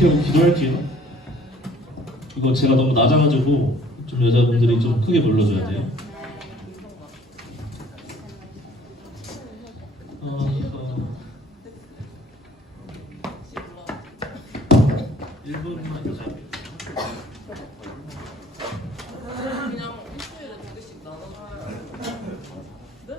이렇게 하고 기도할게요. 이거 제가 너무 낮아가지고 좀 여자분들이 좀 크게 불러줘야 돼요. 1분만 더 잡게요. 그냥 일주일에 2개씩 나눠줘요. 네.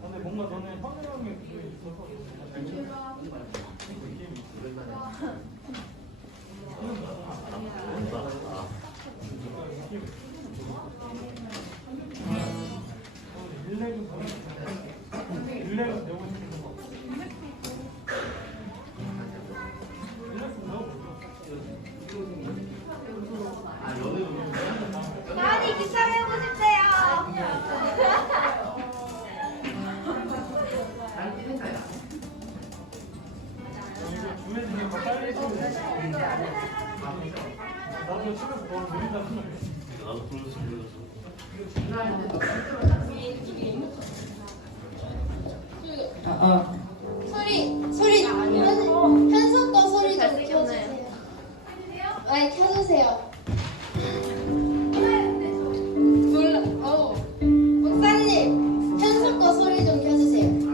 근데 뭔가 너네 황당한 게 있어서 릴렉은 배우고 싶은 거. 많이 기싸매고 싶대요. 주해지니까 빨리 했으면 나도 집에서 너무 느린다 생각해. 나도 불러줬으면 소리 현수 거 소리 좀 켜주세요. 아니 켜주세요. 몰라. 목사님 현수 거 소리 좀 켜주세요.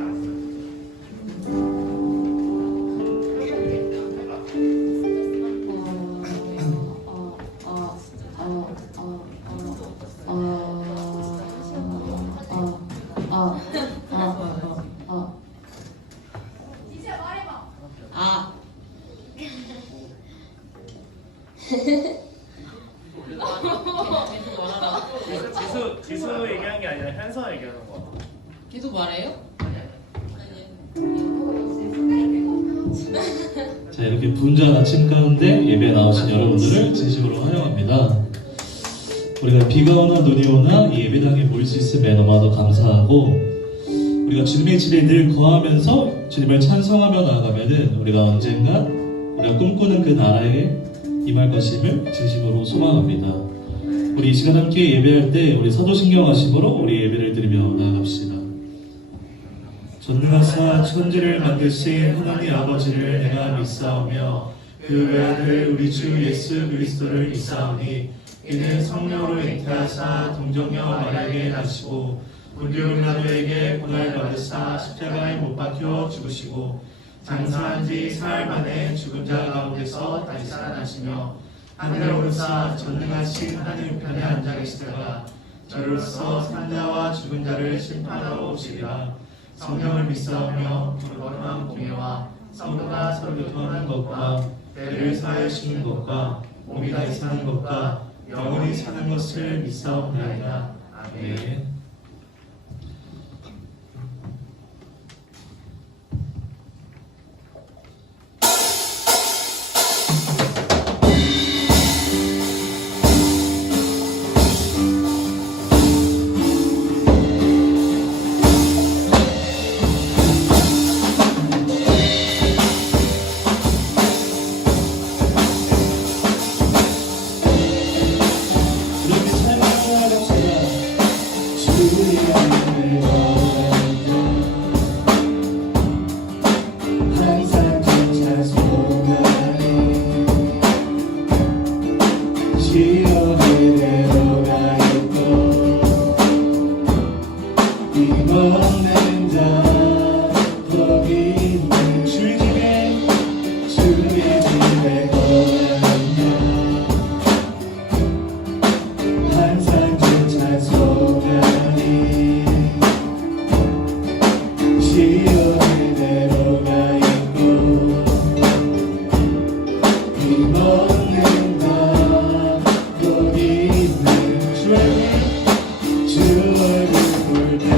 이제 말해봐. 지수 얘기한 게 아니라 현서 얘기하는 거. 계속 말해요? 자, 이렇게 분주한 아침 가운데 예배에 나오신 여러분들을 진심으로 환영합니다. 우리가 비가 오나 눈이 오나 이 예배당에 모일 수 있음에 너무나도 감사하고, 우리가 주님의 집에 늘 거하면서 주님을 찬송하며 나아가면은 우리가 언젠가 우리가 꿈꾸는 그 나라에 임할 것임을 진심으로 소망합니다. 우리 이 시간 함께 예배할 때 우리 사도신경하심으로 우리 예배를 드리며 나아갑시다. 전능하사 천지를 만드신 하나님 아버지를 내가 믿사오며 그 외아들 우리 주 예수 그리스도를 믿사오니 이는 성령으로 잉태하사 동정녀 마리아에게 나시고 본디오 빌라도에게 고난을 받으사 십자가에 못 박혀 죽으시고 장사한 지 사흘 만에 죽은 자 가운데서 다시 살아나시며 하늘에 오르사 전능하신 하나님 우편에 앉아 계시다가 저로서 산자와 죽은 자를 심판하러 오시리라. 성령을 믿사오며 거룩한 공예와 성도가 서로 교통하는 것과 때를 사하시는 것과 몸이 다시 사는 것과 영원히 사는 것을 믿사옵나이다. 아멘. 주 얼굴 볼 때가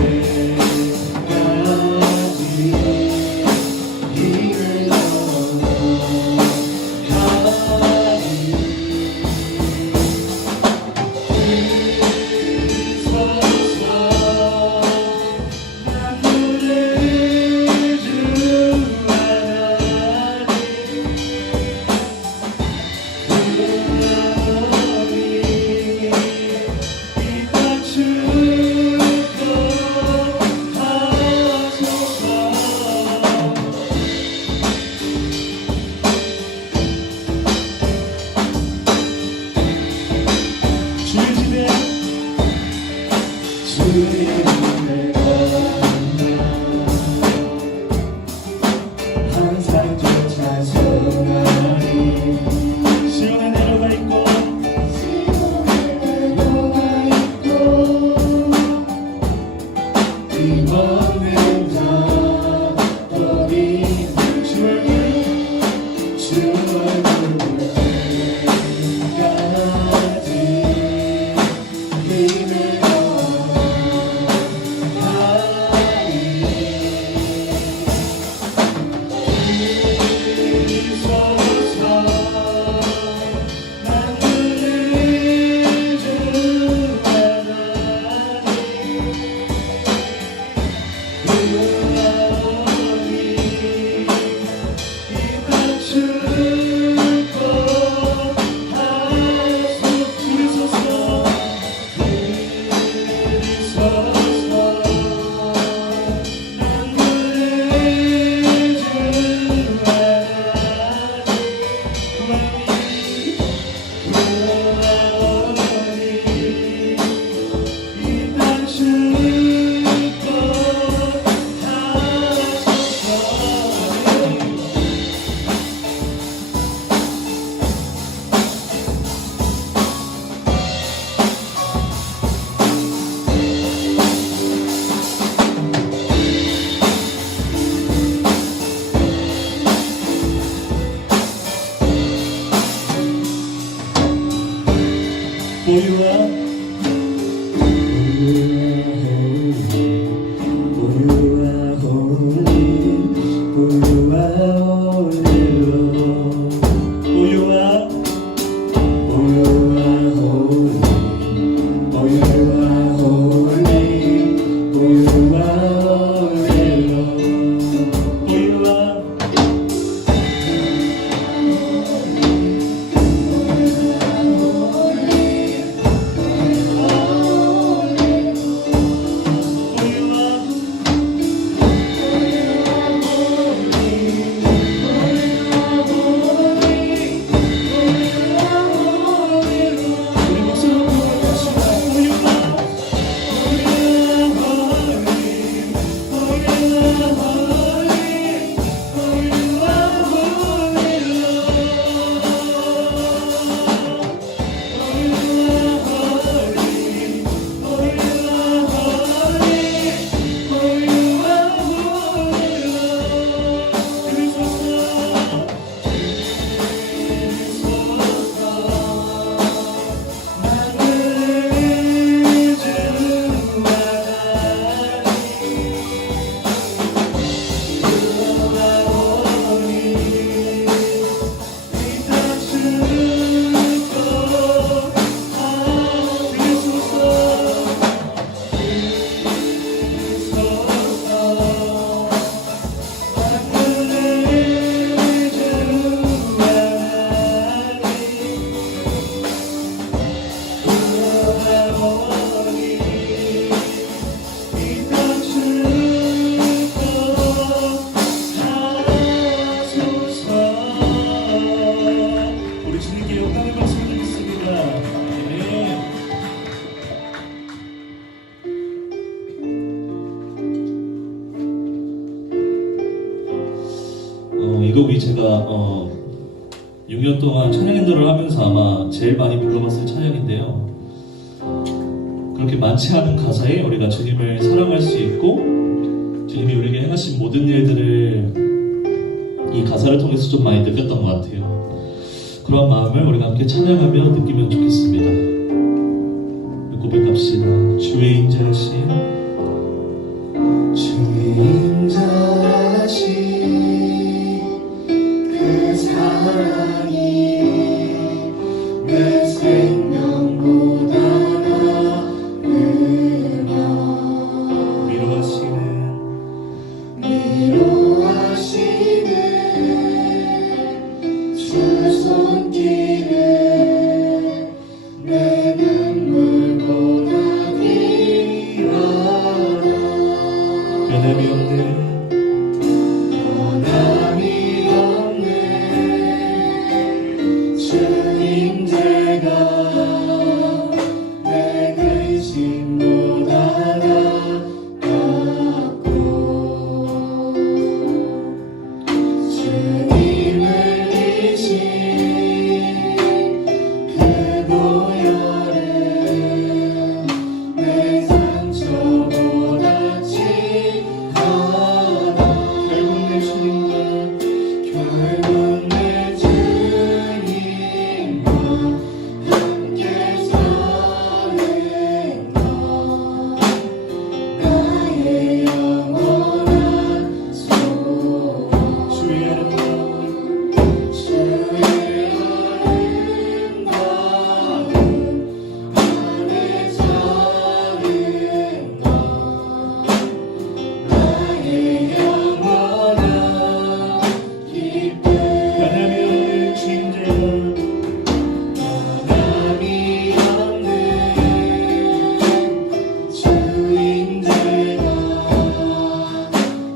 곡이 제가 6년 동안 찬양인들을 하면서 아마 제일 많이 불러봤을 찬양인데요. 그렇게 많지 않은 가사에 우리가 주님을 사랑할 수 있고 주님이 우리에게 행하신 모든 일들을 이 가사를 통해서 좀 많이 느꼈던 것 같아요. 그런 마음을 우리가 함께 찬양하며 느끼면 좋겠습니다. 고백합시다. 주의 인자하신 그 사랑이 내 생명보다 나으며 위로하시는 주 손길을 내 눈물보다 귀하다 변함이 없는 주님제가 내 근심보다 낫고 주님을 이신 그 보혈은 내 상처보다 치하다 결국 내 주님과 결국 내 주님과 함께 사는 것 나의 영원한 소원 주의 아름다움 안에 사는 것 나의 영원한 기쁨 변함이 없는 주님제가 변함이 없는 주님제가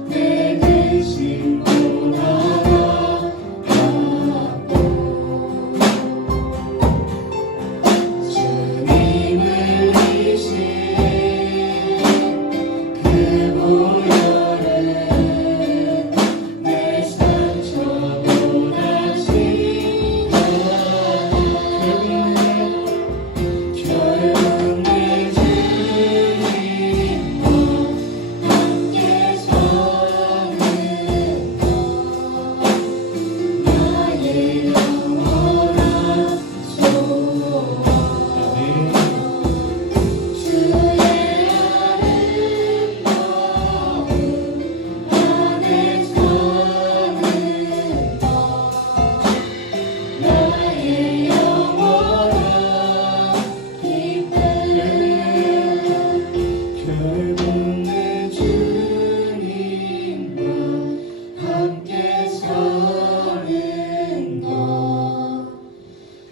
내 근심보다 낫고 주님을 이신 그 보혈은 내 상처보다 결국 내 주님과 함께 사는 것 나의 영원한 소원 주의 아름다움 안에 사는 것 나의 영원한 기쁨 결국 내 주님과 함께 사는 것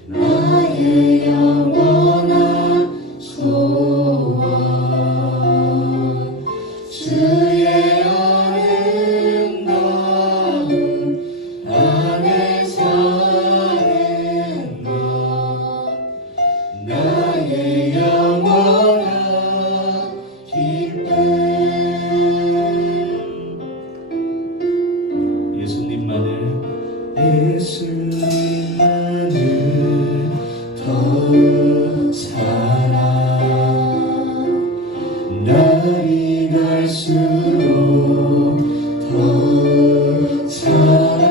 나의 영원한 소원 주의 아름다움 안에 사는 것 나의 영원한 기쁨 예수님만을 더욱 사랑 날이 갈수록 더욱 사랑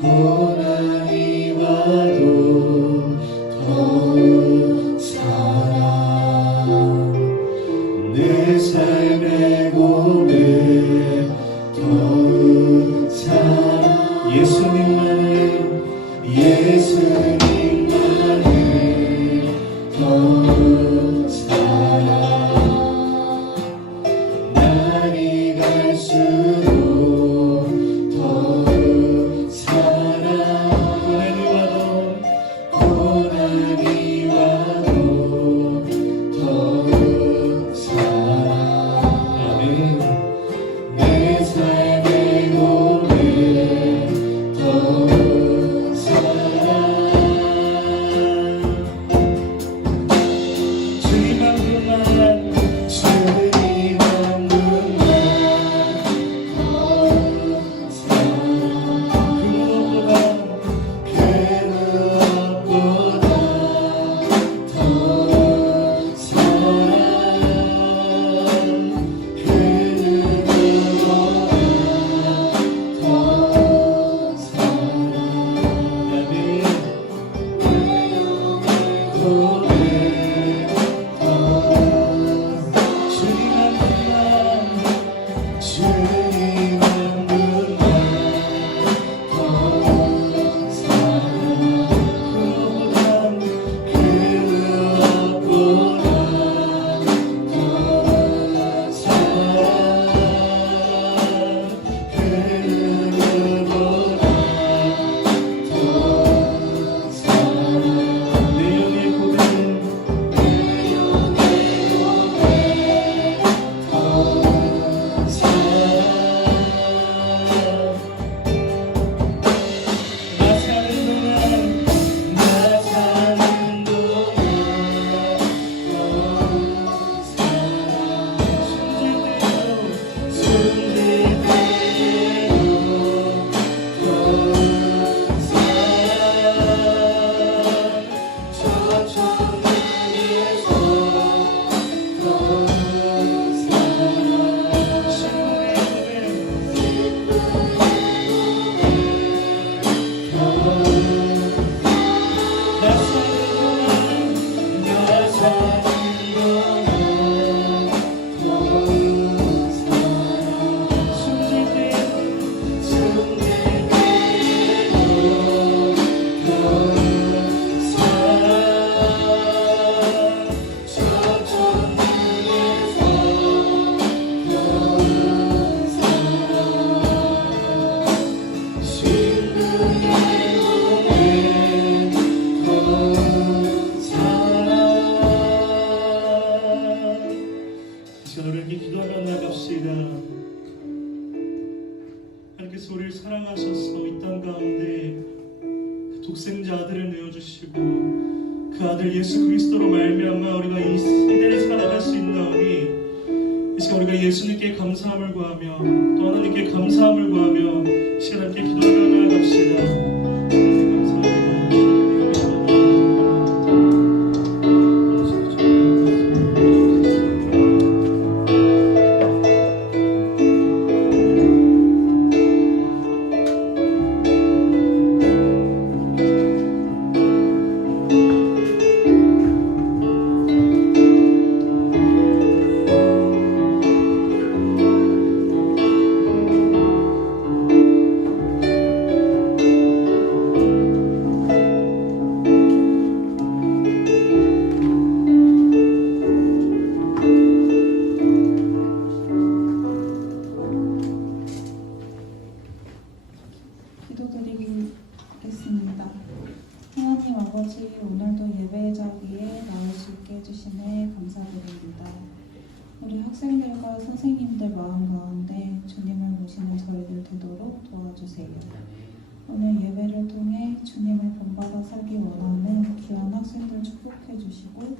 고난이 와도 더욱 사랑 내 삶의 고백 더욱 사랑 예수님만을 더욱 사랑 날이 갈수록 더욱 사랑 고난이 와도 더욱 사랑 내 삶의 고백 더욱 사랑 주님 한 분만 기도하며 나갑시다. 하나님께서 우리를 사랑하셔서 이 땅 가운데 그 독생자 아들을 내어주시고 그 아들 예수 그리스도로 말미암아 우리가 이 세대를 살아갈 수 있나오니 이 시간 우리가 예수님께 감사함을 구하며 또 하나님께 감사함을 구하며 이 시간 함께 기도하며 나아갑시다. 하나님 감사합니다. 기도드리겠습니다. 하나님 아버지, 오늘도 예배 자리에 나올 수 있게 해주심에 감사드립니다. 우리 학생들과 선생님들 마음 가운데 주님을 모시는 저희들 되도록 도와주세요. 오늘 예배를 통해 주님을 본받아 살기 원하는 귀한 학생들 축복해 주시고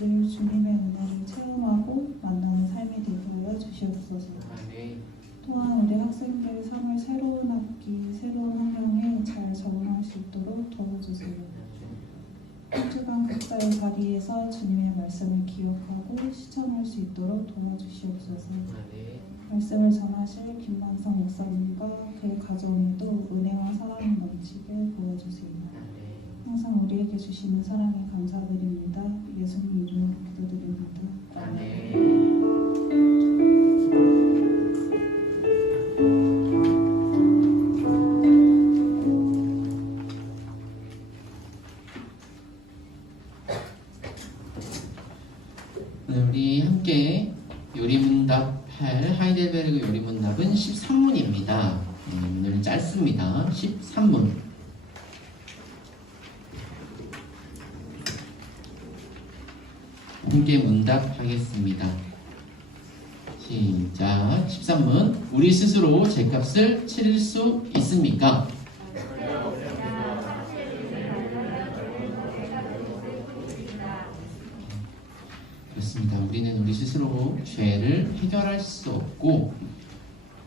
늘 주님의 은혜를 체험하고 만나는 삶이 되게 하여 주시옵소서. 또한 우리 학생들 3월 새로운 학기, 새로운 환경에 잘 적응할 수 있도록 도와주세요. 한 주간 각자의 자리에서 주님의 말씀을 기억하고 실천할 수 있도록 도와주시옵소서. 말씀을 전하실 김만성 목사님과 그의 가정에도 은혜와 사랑이 넘치게 도와주세요. 항상 우리에게 주시는 사랑에 감사드립니다. 예수님 이름으로 기도드립니다. 아멘. 우리 함께 요리문답 할 하이델베르그 요리문답은 13문입니다. 오늘은 짧습니다. 13문. 함께 문답하겠습니다. 시작. 13문. 우리 스스로 죗값을 치를 수 있습니까? 그렇습니다. 우리는 우리 스스로 죄를 해결할 수 없고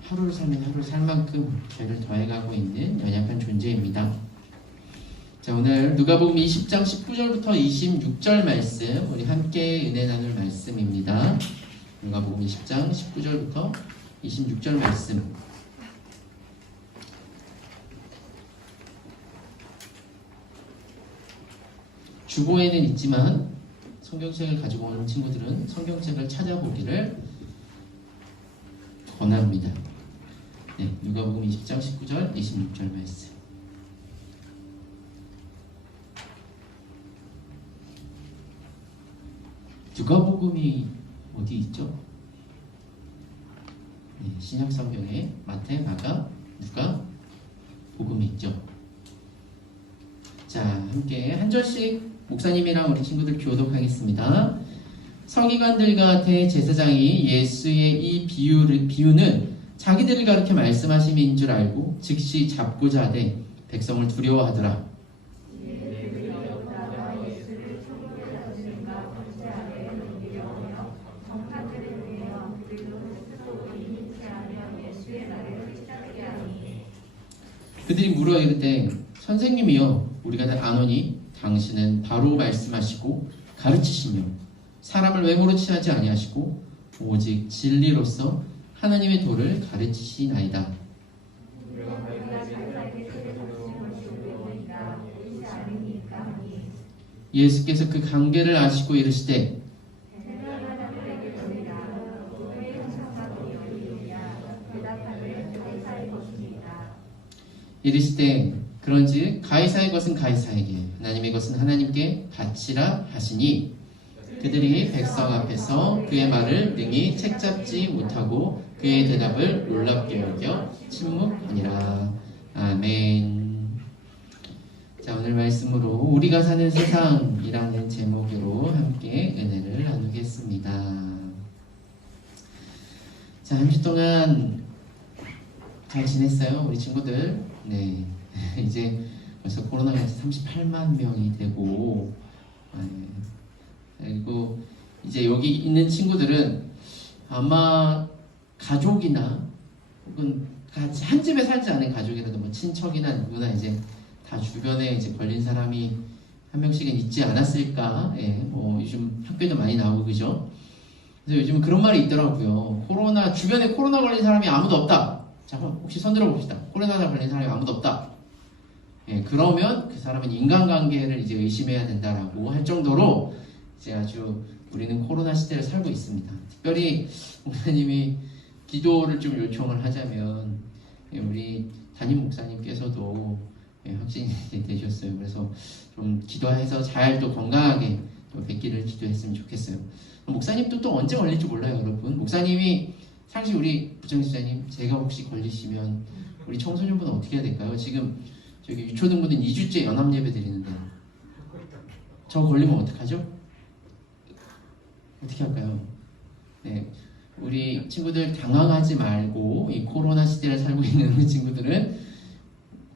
하루를 살면 하루를 살 만큼 죄를 더해가고 있는 연약한 존재입니다. 자, 오늘 누가복음 20장 19절부터 26절 말씀 우리 함께 은혜 나눌 말씀입니다. 누가복음 20장 19절부터 26절 말씀. 주보에는 있지만 성경책을 가지고 오는 친구들은 성경책을 찾아보기를 권합니다. 네, 누가복음 20장 19절 26절 말씀. 누가복음이 어디 있죠? 네, 신약 성경에 마태, 마가, 누가 복음이 있죠. 자, 함께 한 절씩 목사님이랑 우리 친구들 교독하겠습니다. 서기관들과 대제사장이 예수의 이 비유는 자기들을 가르쳐 말씀하심인 줄 알고 즉시 잡고자 하되 백성을 두려워하더라. 그들이 물어 이르되 선생님이여 우리가 다 아노니 당신은 바로 말씀하시고 가르치시며 사람을 외모로 취하지 아니하시고 오직 진리로서 하나님의 도를 가르치시나이다. 예수께서 그 관계를 아시고 이르시되 이르시되 그런즉 가이사의 것은 가이사에게 하나님의 것은 하나님께 바치라 하시니 그들이 백성 앞에서 그의 말을 능히 책잡지 못하고 그의 대답을 놀랍게 여겨 침묵하니라. 아멘. 자, 오늘 말씀으로 우리가 사는 세상이라는 제목으로 함께 은혜를 나누겠습니다. 자, 한 주 동안 잘 지냈어요, 우리 친구들? 네. 이제 벌써 코로나가 38만 명이 되고, 그리고 이제 여기 있는 친구들은 아마 가족이나 혹은 같이 한 집에 살지 않은 가족이라도 뭐 친척이나 누구나 이제 다 주변에 이제 걸린 사람이 한 명씩은 있지 않았을까? 예, 뭐 요즘 학교도 많이 나오고 그죠? 그래서 요즘은 그런 말이 있더라고요. 주변에 코로나 걸린 사람이 아무도 없다. 자, 혹시 손 들어봅시다. 코로나 걸린 사람이 아무도 없다. 예, 그러면 그 사람은 인간관계를 이제 의심해야 된다라고 할 정도로 이제 아주 우리는 코로나 시대를 살고 있습니다. 특별히 목사님이 기도를 좀 요청을 하자면, 예, 우리 담임 목사님께서도 예, 확진이 되셨어요. 그래서 좀 기도해서 잘 또 건강하게 또 뵙기를 기도했으면 좋겠어요. 목사님도 또 언제 걸릴지 몰라요, 여러분. 목사님이 사실 우리 부장지사님, 제가 혹시 걸리시면 우리 청소년분은 어떻게 해야 될까요? 지금 저기 유초등부는 2주째 연합예배 드리는데 저 걸리면 어떡하죠? 어떻게 할까요? 네, 우리 친구들 당황하지 말고 이 코로나 시대를 살고 있는 우리 친구들은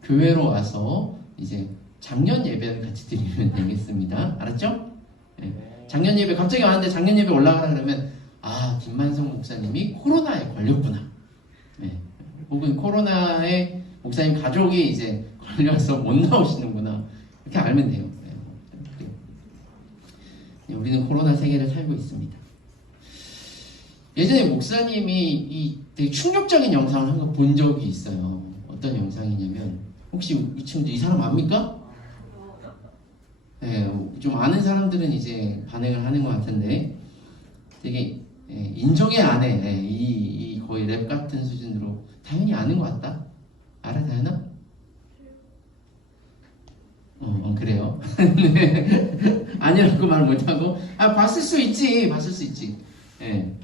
교회로 와서 이제 작년 예배를 같이 드리면 되겠습니다. 알았죠? 네. 작년 예배 갑자기 왔는데 작년 예배 올라가라 그러면 김만성 목사님이 코로나에 걸렸구나. 네. 혹은 코로나에 목사님 가족이 이제 걸려서 못 나오시는구나. 이렇게 알면 돼요. 네, 우리는 코로나 세계를 살고 있습니다. 예전에 목사님이 이 되게 충격적인 영상을 한 거 본 적이 있어요. 어떤 영상이냐면, 혹시 이 친구들 이 사람 압니까? 네, 좀 아는 사람들은 이제 반응을 하는 것 같은데, 되게 인정이 안 해. 이 거의 랩 같은 수준으로 당연히 아는 것 같다. 알아, 다현아? 그래요. 네. 아니라고 말 못하고, 봤을 수 있지. 예.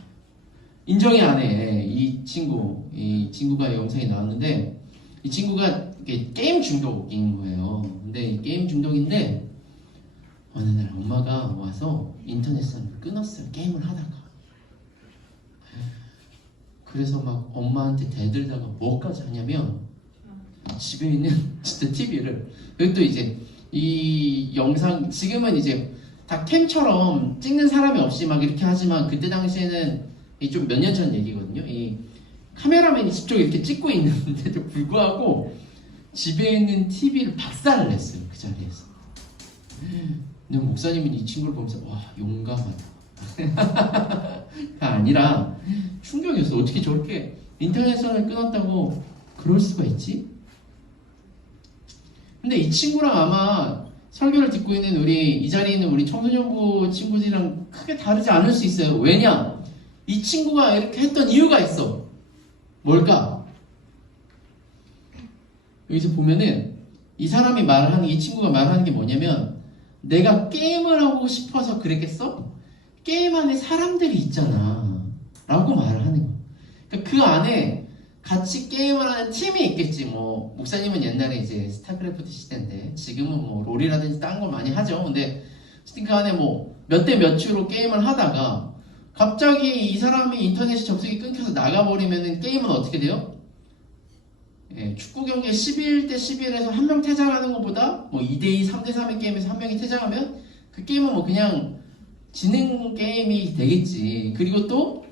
인정이 안 해. 이 친구가 영상이 나왔는데, 이 친구가 게임 중독인 거예요. 근데 이 게임 중독인데, 어느 날 엄마가 와서 인터넷을 끊었어요. 게임을 하다가. 그래서 막 엄마한테 대들다가 뭐까지 하냐면, 집에 있는 진짜 TV를, 그리고 또 이제 이 영상, 지금은 이제 다 캠처럼 찍는 사람이 없이 막 이렇게 하지만, 그때 당시에는 좀 몇 년 전 얘기거든요. 이 카메라맨이 직접 이렇게 찍고 있는데도 불구하고 집에 있는 TV를 박살을 냈어요. 그 자리에서. 근데 목사님은 이 친구를 보면서 와, 용감하다. 아니라 충격이었어. 어떻게 저렇게 인터넷선을 끊었다고 그럴 수가 있지? 근데 이 친구랑 아마 설교를 듣고 있는 이 자리에 있는 우리 청소년부 친구들이랑 크게 다르지 않을 수 있어요. 왜냐? 이 친구가 이렇게 했던 이유가 있어. 뭘까? 여기서 보면은 이 친구가 말하는 게 뭐냐면, 내가 게임을 하고 싶어서 그랬겠어? 게임 안에 사람들이 있잖아 라고 말을 하는 거야. 그러니까 그 안에 같이 게임을 하는 팀이 있겠지. 뭐 목사님은 옛날에 이제 스타크래프트 시대인데, 지금은 뭐 롤이라든지 딴 걸 많이 하죠. 근데 그 안에 뭐 몇 대 몇으로 게임을 하다가 갑자기 이 사람이 인터넷 접속이 끊겨서 나가버리면은 게임은 어떻게 돼요? 예, 축구 경기에 11대 11에서 한 명 퇴장하는 것보다 뭐 2대2, 3대3의 게임에서 한 명이 퇴장하면 그 게임은 뭐 그냥 지는 게임이 되겠지. 그리고 또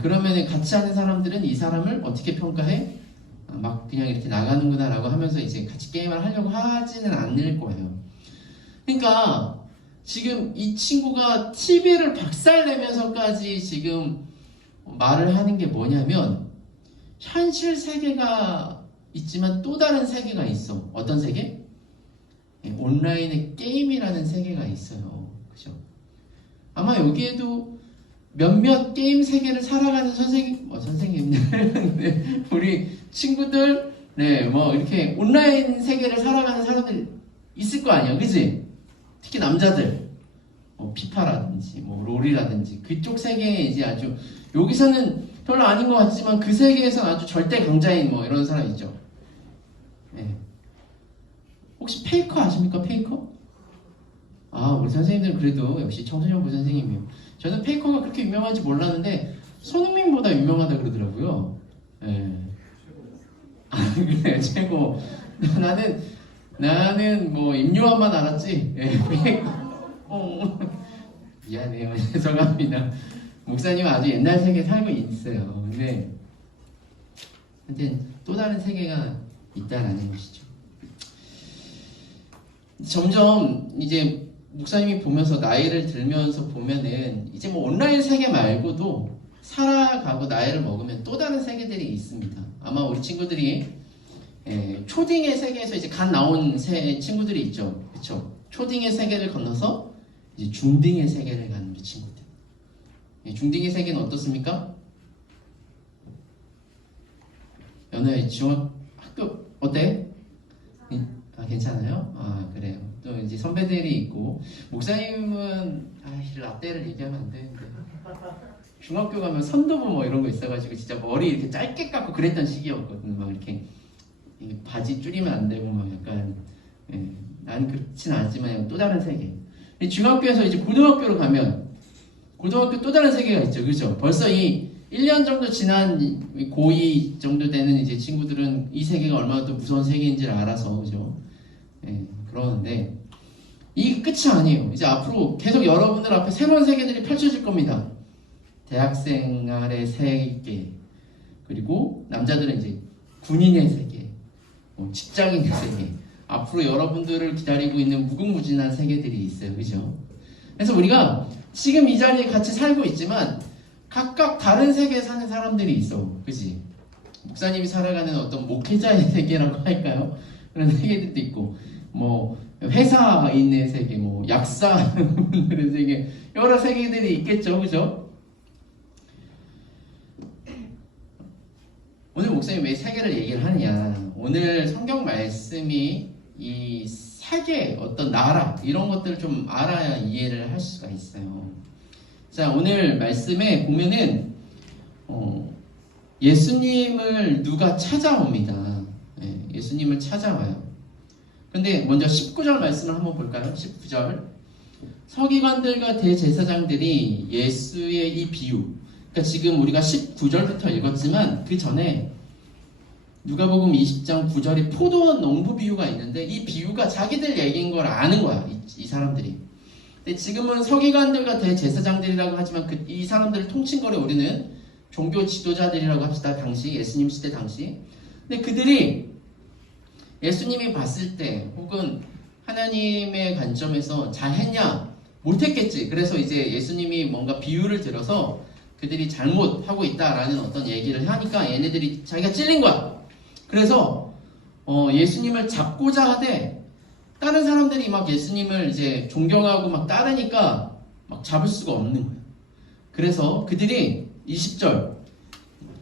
그러면은 같이 하는 사람들은 이 사람을 어떻게 평가해? 막 그냥 이렇게 나가는구나 라고 하면서 이제 같이 게임을 하려고 하지는 않을 거예요. 그러니까 지금 이 친구가 TV를 박살내면서까지 지금 말을 하는 게 뭐냐면, 현실 세계가 있지만 또 다른 세계가 있어. 어떤 세계? 온라인의 게임이라는 세계가 있어요. 그죠? 아마 여기에도 몇몇 게임 세계를 살아가는 선생님들, 우리 친구들, 뭐 이렇게 온라인 세계를 살아가는 사람들 있을 거 아니야, 그치? 특히 남자들, 뭐 피파라든지, 뭐 롤이라든지 그쪽 세계에 이제 아주, 여기서는 별로 아닌 것 같지만 그 세계에서는 아주 절대 강자인 뭐 이런 사람 있죠. 혹시 페이커 아십니까? 페이커? 우리 선생님들은 그래도 역시 청소년부 선생님이에요. 저는 페이커가 그렇게 유명한지 몰랐는데 손흥민보다 유명하다 그러더라고요. 예. 아, 그래 최고. 나는 뭐 임요한만 알았지. 예. 미안해요. 죄송합니다. 목사님은 아주 옛날 세계에 살고 있어요. 근데 하여튼 또 다른 세계가 있다라는 것이죠. 점점 이제 목사님이 보면서 나이를 들면서 보면은 이제 뭐 온라인 세계 말고도 살아가고 나이를 먹으면 또 다른 세계들이 있습니다. 아마 우리 친구들이 초딩의 세계에서 이제 갓 나온 친구들이 있죠. 그렇죠? 초딩의 세계를 건너서 이제 중딩의 세계를 가는 우리 친구들. 중딩의 세계는 어떻습니까? 연애 중학교 어때? 아, 괜찮아요? 아, 그래요. 또 이제 선배들이 있고 목사님은 라떼를 얘기하면 안 되는데 중학교 가면 선도부 뭐 이런 거 있어가지고 진짜 머리 이렇게 짧게 깎고 그랬던 시기였거든요. 막 이렇게 바지 줄이면 안 되고 막 약간 난 그렇진 않지만 또 다른 세계. 중학교에서 이제 고등학교로 가면 고등학교 또 다른 세계가 있죠. 그죠? 벌써 이 1년 정도 지난 고2 정도 되는 이제 친구들은 이 세계가 얼마나 또 무서운 세계인지를 알아서 그죠? 그러는데 이게 끝이 아니에요. 이제 앞으로 계속 여러분들 앞에 새로운 세계들이 펼쳐질 겁니다. 대학생활의 세계, 그리고 남자들은 이제 군인의 세계, 직장인의 세계, 앞으로 여러분들을 기다리고 있는 무궁무진한 세계들이 있어요. 그죠? 그래서 우리가 지금 이 자리에 같이 살고 있지만 각각 다른 세계에 사는 사람들이 있어. 그지? 목사님이 살아가는 어떤 목회자의 세계라고 할까요? 그런 세계들도 있고, 뭐 회사에 있는 세계, 뭐 약사하는 분들의 세계, 여러 세계들이 있겠죠. 그죠? 오늘 목사님이 왜 세계를 얘기를 하느냐? 오늘 성경 말씀이 이 세계, 어떤 나라 이런 것들을 좀 알아야 이해를 할 수가 있어요. 자, 오늘 말씀에 보면은 예수님을 누가 찾아옵니다. 예수님을 찾아와요. 근데 먼저 19절 말씀을 한번 볼까요? 19절. 서기관들과 대제사장들이 예수의 이 비유, 그러니까 지금 우리가 19절부터 읽었지만 그 전에 누가복음 20장 9절에 포도원 농부 비유가 있는데 이 비유가 자기들 얘기인 걸 아는 거야. 이 사람들이. 근데 지금은 서기관들과 대제사장들이라고 하지만 이 사람들을 통칭 거래 우리는 종교 지도자들이라고 합시다. 당시 예수님 시대 당시. 근데 그들이 예수님이 봤을 때 혹은 하나님의 관점에서 잘했냐? 못했겠지. 그래서 이제 예수님이 뭔가 비유를 들어서 그들이 잘못하고 있다라는 어떤 얘기를 하니까 얘네들이 자기가 찔린 거야. 그래서 예수님을 잡고자 하되 다른 사람들이 막 예수님을 이제 존경하고 막 따르니까 막 잡을 수가 없는 거예요. 그래서 그들이 20절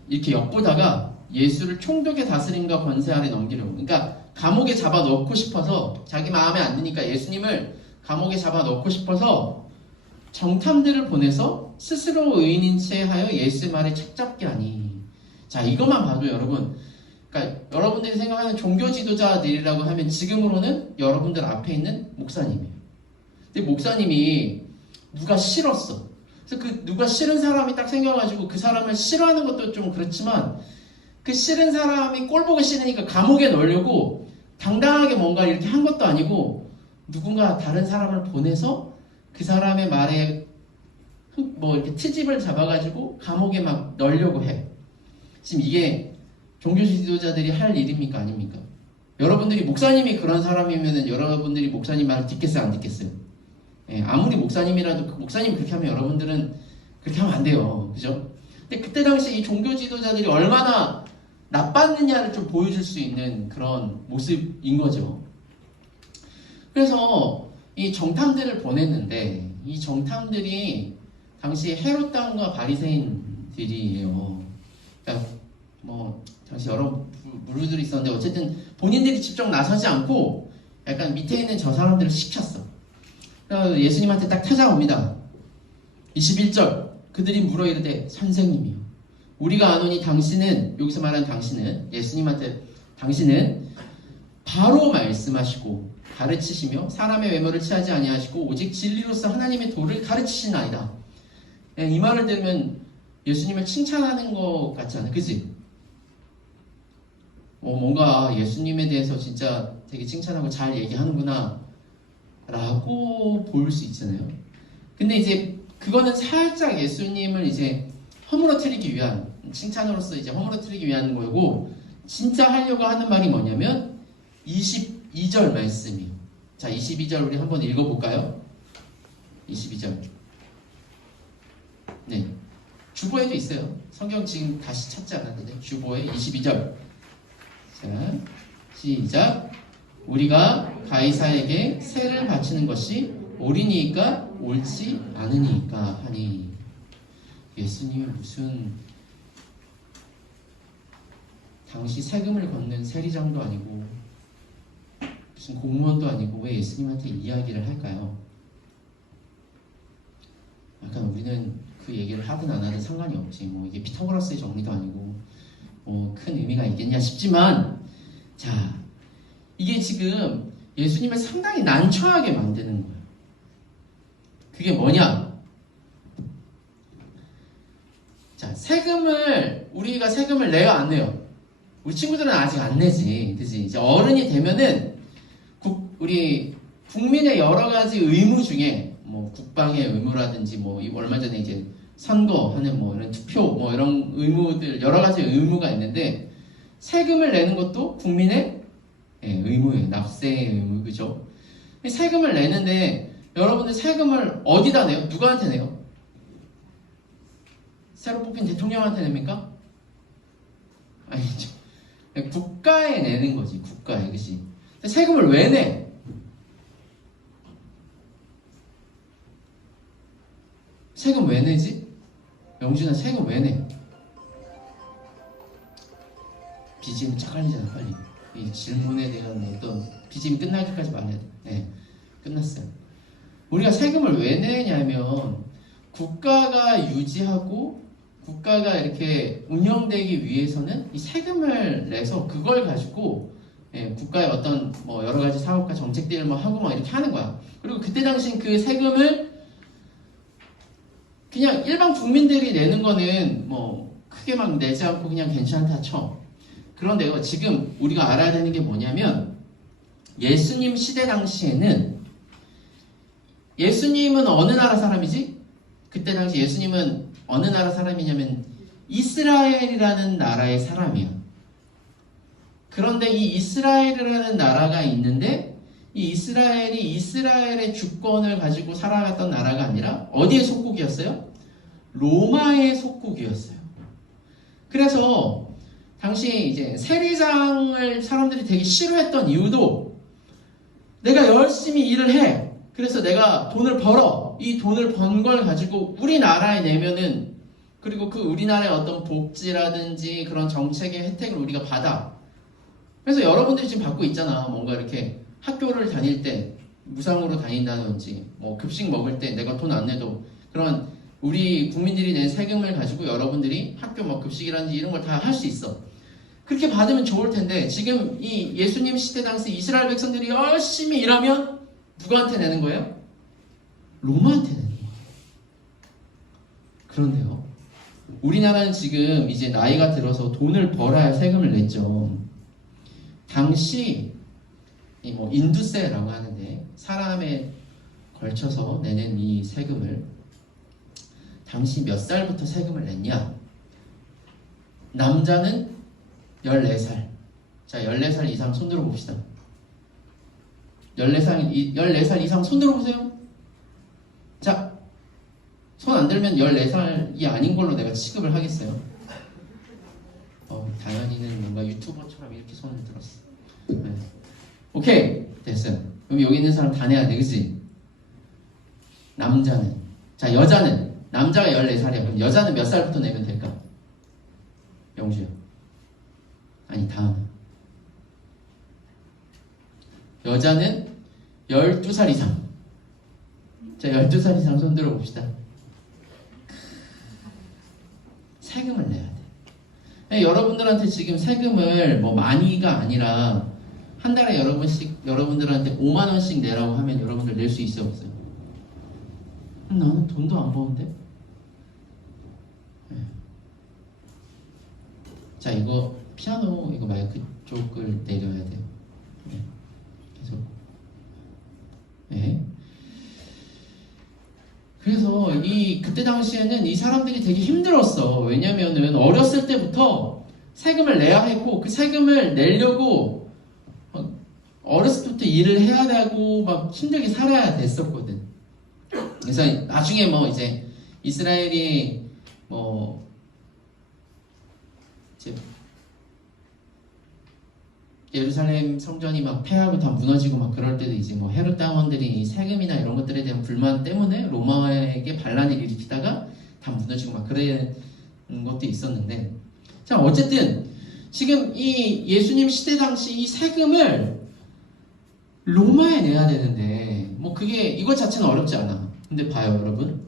이렇게 엿보다가 예수를 총독의 다스림과 권세 아래 넘기려고, 그러니까 감옥에 잡아 넣고 싶어서, 자기 마음에 안 드니까 예수님을 감옥에 잡아 넣고 싶어서 정탐들을 보내서 스스로 의인인 채 하여 예수의 말에 책잡게 하니. 자, 이것만 봐도 여러분, 그러니까 여러분들이 생각하는 종교 지도자들이라고 하면 지금으로는 여러분들 앞에 있는 목사님이에요. 근데 목사님이 누가 싫었어. 그래서 그 누가 싫은 사람이 딱 생겨가지고 그 사람을 싫어하는 것도 좀 그렇지만 그 싫은 사람이 꼴 보기 싫으니까 감옥에 넣으려고 당당하게 뭔가 이렇게 한 것도 아니고 누군가 다른 사람을 보내서 그 사람의 말에 뭐 이렇게 트집을 잡아가지고 감옥에 막 넣으려고 해. 지금 이게 종교 지도자들이 할 일입니까? 아닙니까? 여러분들이 목사님이 그런 사람이면은 여러분들이 목사님 말을 듣겠어요? 안 듣겠어요? 아무리 목사님이라도 그 목사님이 그렇게 하면 여러분들은 그렇게 하면 안 돼요. 그죠? 근데 그때 당시 이 종교 지도자들이 얼마나 나빴느냐를 좀 보여줄 수 있는 그런 모습인 거죠. 그래서 이 정탐들을 보냈는데 이 정탐들이 당시 헤롯 왕과 바리새인들이에요. 그러니까 뭐 당시 여러 부류들이 있었는데 어쨌든 본인들이 직접 나서지 않고 약간 밑에 있는 저 사람들을 시켰어. 그래서 예수님한테 딱 찾아옵니다. 21절 그들이 물어 이르되 선생님이요 우리가 아노니 당신은, 여기서 말하는 당신은 예수님한테 당신은 바로 말씀하시고 가르치시며 사람의 외모를 취하지 아니하시고 오직 진리로서 하나님의 도를 가르치시나이다. 이 말을 들으면 예수님을 칭찬하는 것 같지 않아? 그치? 뭔가 예수님에 대해서 진짜 되게 칭찬하고 잘 얘기하는구나 라고 볼 수 있잖아요. 근데 이제 그거는 살짝 예수님을 이제 허물어뜨리기 위한, 칭찬으로서 이제 허물어뜨리기 위한 거고, 진짜 하려고 하는 말이 뭐냐면 22절 말씀이에요. 자, 22절 우리 한번 읽어볼까요? 22절. 네, 주보에도 있어요. 성경 지금 다시 찾지 않았는데 주보에 22절. 자, 시작. 우리가 가이사에게 세를 바치는 것이 옳으니까 옳지 않으니까 하니. 예수님이 무슨 당시 세금을 걷는 세리장도 아니고 무슨 공무원도 아니고 왜 예수님한테 이야기를 할까요? 약간 우리는 그 얘기를 하든 안 하든 상관이 없지, 뭐 이게 피타고라스의 정리도 아니고 뭐 큰 의미가 있겠냐 싶지만, 자, 이게 지금 예수님을 상당히 난처하게 만드는 거예요. 그게 뭐냐? 자, 우리가 세금을 내가 안 내요. 우리 친구들은 아직 안 내지, 그치? 이제 어른이 되면은 우리 국민의 여러 가지 의무 중에 뭐 국방의 의무라든지 뭐 얼마 전에 이제 선거하는 뭐 이런 투표 뭐 이런 의무들, 여러 가지 의무가 있는데, 세금을 내는 것도 국민의 의무예요. 납세의 의무, 그죠? 세금을 내는데 여러분들 세금을 어디다 내요? 누구한테 내요? 새로 뽑힌 대통령한테 냅니까? 아니죠. 국가에 내는 거지, 국가에, 그치? 세금을 왜 내? 세금 왜 내지? 영준아, 세금 왜 내? BGM 짝갈리잖아, 빨리. 이 질문에 대한 어떤 BGM 끝나기까지 말해야 돼. 네, 끝났어요. 우리가 세금을 왜 내냐면 국가가 유지하고 국가가 이렇게 운영되기 위해서는 이 세금을 내서 그걸 가지고 국가의 어떤 뭐 여러 가지 사업과 정책들을 뭐 하고 막 이렇게 하는 거야. 그리고 그때 당시엔 그 세금을 그냥 일반 국민들이 내는 거는 뭐 크게 막 내지 않고 그냥 괜찮다 쳐. 그런데요, 지금 우리가 알아야 되는 게 뭐냐면, 예수님 시대 당시에는, 예수님은 어느 나라 사람이지? 그때 당시 예수님은 어느 나라 사람이냐면 이스라엘이라는 나라의 사람이야. 그런데 이 이스라엘이라는 나라가 있는데, 이 이스라엘이 이스라엘의 주권을 가지고 살아갔던 나라가 아니라 어디의 속국이었어요? 로마의 속국이었어요. 그래서 당시 이제 세리장을 사람들이 되게 싫어했던 이유도, 내가 열심히 일을 해. 그래서 내가 돈을 벌어. 이 돈을 번 걸 가지고 우리나라에 내면은, 그리고 그 우리나라의 어떤 복지라든지 그런 정책의 혜택을 우리가 받아. 그래서 여러분들이 지금 받고 있잖아. 뭔가 이렇게 학교를 다닐 때 무상으로 다닌다든지, 뭐 급식 먹을 때 내가 돈 안 내도 그런 우리 국민들이 낸 세금을 가지고 여러분들이 학교 뭐 급식이라든지 이런 걸 다 할 수 있어. 그렇게 받으면 좋을 텐데, 지금 이 예수님 시대 당시 이스라엘 백성들이 열심히 일하면 누구한테 내는 거예요? 로마한테 내는 거예요. 그런데요, 우리나라는 지금 이제 나이가 들어서 돈을 벌어야 세금을 냈죠. 당시 이 뭐 인두세라고 하는데, 사람에 걸쳐서 내는 이 세금을 당시 몇 살부터 세금을 냈냐? 남자는 14살. 자, 14살 이상 손 들어봅시다. 14살 이상 손 들어보세요. 자, 손 안 들면 14살이 아닌 걸로 내가 취급을 하겠어요. 다현이는 뭔가 유튜버처럼 이렇게 손을 들었어. 네. 오케이, 됐어요. 그럼 여기 있는 사람 다 내야 돼, 그치? 남자는. 자, 여자는. 남자가 14살이야. 그럼 여자는 몇 살부터 내면 될까? 영주야. 아니, 다음. 여자는 12살 이상. 자, 12살 이상 손 들어봅시다. 세금을 내야 돼. 여러분들한테 지금 세금을 뭐 많이가 아니라 한 달에 여러분들한테 5만 원씩 내라고 하면 여러분들 낼 수 있어요, 없어요? 나는 돈도 안 버는데? 네. 자, 이거 피아노 이거 마이크 쪽을 내려야 돼요. 네. 계속. 네. 그래서 그때 당시에는 이 사람들이 되게 힘들었어. 왜냐면은 어렸을 때부터 세금을 내야 했고, 그 세금을 내려고 어렸을 때부터 일을 해야 되고 막 힘들게 살아야 됐었거든. 그래서 나중에 뭐 이제 이스라엘이 뭐 이제 예루살렘 성전이 막 폐하고 다 무너지고 막 그럴 때도 이제 뭐 헤롯 당원들이 세금이나 이런 것들에 대한 불만 때문에 로마에게 반란을 일으키다가 다 무너지고 막 그런 것도 있었는데, 자, 어쨌든 지금 이 예수님 시대 당시 이 세금을 로마에 내야 되는데, 뭐 그게 이것 자체는 어렵지 않아. 근데 봐요, 여러분,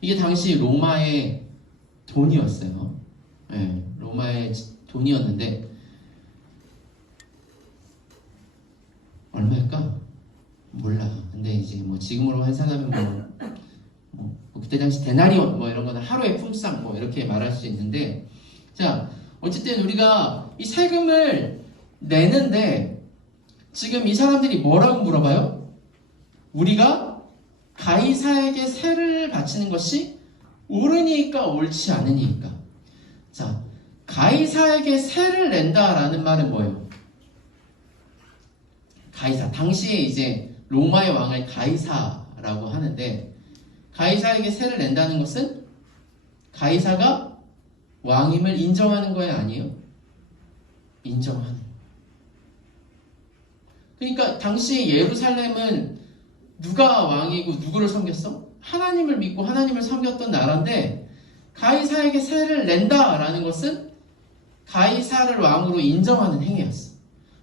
이게 당시 로마의 돈이었어요. 네, 로마의 돈이었는데 얼마일까? 몰라. 근데 이제 뭐 지금으로 환산하면 뭐 그때 당시 데나리온 뭐 이런 거는 하루의 품삯 뭐 이렇게 말할 수 있는데, 자, 어쨌든 우리가 이 세금을 내는데 지금 이 사람들이 뭐라고 물어봐요? 우리가 가이사에게 세를 바치는 것이 옳으니까 옳지 않으니까. 자, 가이사에게 세를 낸다라는 말은 뭐예요? 가이사. 당시에 이제 로마의 왕을 가이사라고 하는데, 가이사에게 세를 낸다는 것은 가이사가 왕임을 인정하는 거예요, 아니에요? 인정하는. 그러니까 당시 예루살렘은 누가 왕이고 누구를 섬겼어? 하나님을 믿고 하나님을 섬겼던 나라인데, 가이사에게 세를 낸다라는 것은 가이사를 왕으로 인정하는 행위였어.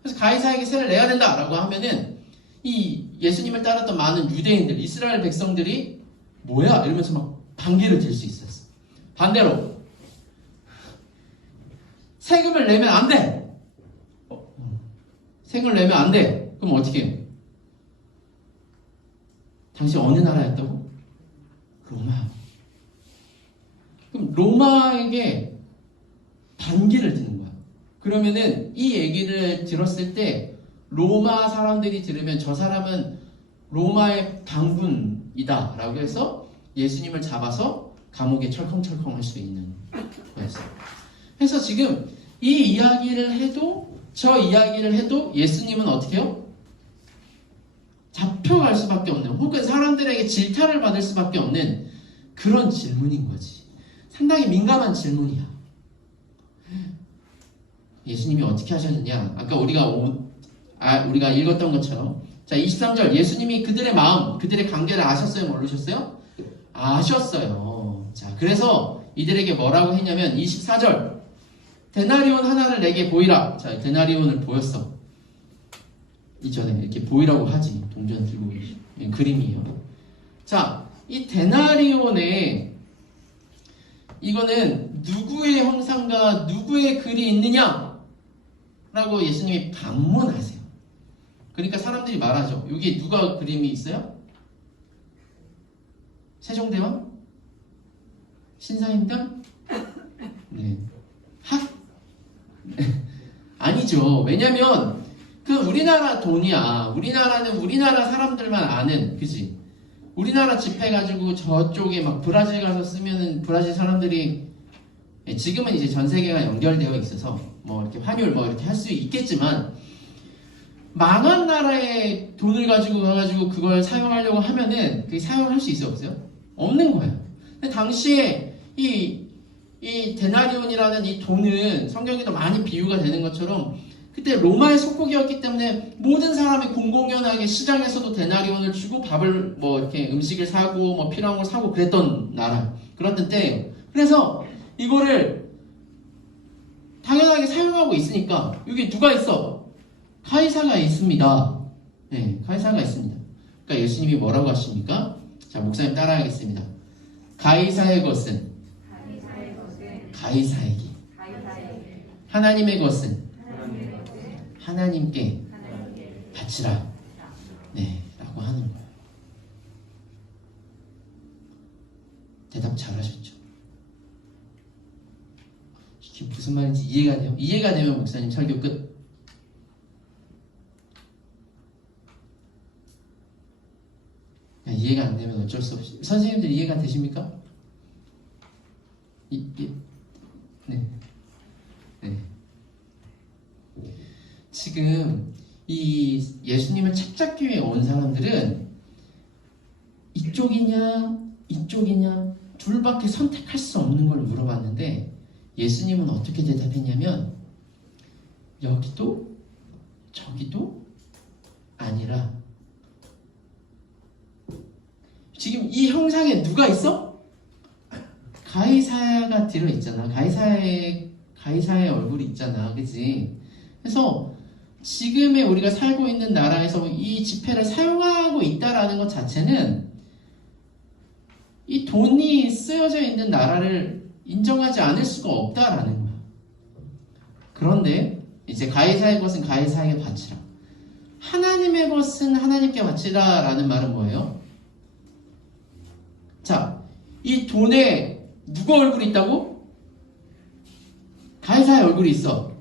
그래서 가이사에게 세를 내야 된다라고 하면은 이 예수님을 따랐던 많은 유대인들, 이스라엘 백성들이 뭐야? 이러면서 막 반기를 들 수 있었어. 반대로 세금을 내면 안 돼. 세금을 내면 안 돼. 그럼 어떻게 해요? 당시 어느 나라였다고? 로마. 그럼 로마에게 반기를 드는 거야. 그러면은 이 얘기를 들었을 때 로마 사람들이 들으면 저 사람은 로마의 당군이다 라고 해서 예수님을 잡아서 감옥에 철컹철컹 할 수 있는 거였어요. 그래서 지금 이 이야기를 해도 저 이야기를 해도 예수님은 어떻게 해요? 잡혀갈 수밖에 없는, 혹은 사람들에게 질타를 받을 수밖에 없는 그런 질문인 거지. 상당히 민감한 질문이야. 예수님이 어떻게 하셨느냐? 아까 우리가 읽었던 것처럼, 자, 23절, 예수님이 그들의 마음, 그들의 관계를 아셨어요? 모르셨어요? 아셨어요. 자, 그래서 이들에게 뭐라고 했냐면 24절, 데나리온 하나를 내게 보이라. 자, 데나리온을 보였어. 이전에 이렇게 보이라고 하지. 동전 들고 그림이에요. 자, 이 데나리온에 이거는 누구의 형상과 누구의 글이 있느냐? 라고 예수님이 반문하세요. 그러니까 사람들이 말하죠. 여기 누가 그림이 있어요? 세종대왕? 신사임당? 네. 아니죠. 왜냐면 그 우리나라 돈이야. 우리나라는 우리나라 사람들만 아는, 그지? 우리나라 집해가지고 저쪽에 막 브라질 가서 쓰면은 브라질 사람들이, 지금은 이제 전 세계가 연결되어 있어서 뭐 이렇게 환율 뭐 이렇게 할 수 있겠지만, 망한 나라의 돈을 가지고 가가지고 그걸 사용하려고 하면은 그게 사용할 수 있어요, 없어요? 없는 거예요. 근데 당시에 이 데나리온이라는 이 돈은 성경에도 많이 비유가 되는 것처럼 그때 로마의 속국이었기 때문에 모든 사람이 공공연하게 시장에서도 데나리온을 주고 밥을 뭐 이렇게 음식을 사고 뭐 필요한 걸 사고 그랬던 나라, 그랬던 때예요. 그래서 이거를 당연하게 사용하고 있으니까 여기 누가 있어? 가이사가 있습니다. 네, 가이사가 있습니다. 그러니까 예수님이 뭐라고 하십니까? 자, 목사님 따라하겠습니다. 가이사의 것은 가이사에게, 하나님의 것은 하나님께 바치라. 네, 라고 하는 거예요. 대답 잘하셨죠? 이게 무슨 무슨 말인지 이해가 돼요? 이해가 되면 목사님 설교 끝. 이해가 안 되면 어쩔 수 없이. 선생님들 이해가 되십니까? 네. 지금 이 예수님을 찾기 위해 온 사람들은 이쪽이냐 둘밖에 선택할 수 없는 걸 물어봤는데 예수님은 어떻게 대답했냐면 여기도 저기도 아니라. 지금 이 형상에 누가 있어? 가이사야가 들어있잖아. 가이사야의 얼굴이 있잖아. 그치? 그래서 지금의 우리가 살고 있는 나라에서 이 지폐를 사용하고 있다라는 것 자체는 이 돈이 쓰여져 있는 나라를 인정하지 않을 수가 없다라는 거야. 그런데 이제 가이사의 것은 가이사에게 바치라. 하나님의 것은 하나님께 바치라 라는 말은 뭐예요? 자, 이 돈에 누가 얼굴이 있다고? 가이사의 얼굴이 있어.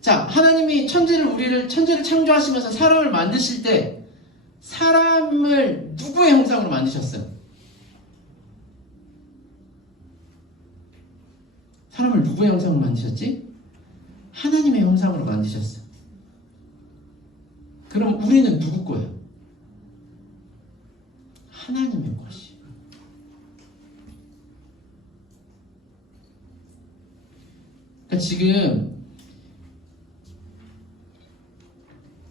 자, 하나님이 천지를 창조하시면서 사람을 만드실 때 사람을 누구의 형상으로 만드셨어요? 사람을 누구의 형상으로 만드셨지? 하나님의 형상으로 만드셨어요. 그럼 우리는 누구 거예요? 하나님의 것이. 그러니까 지금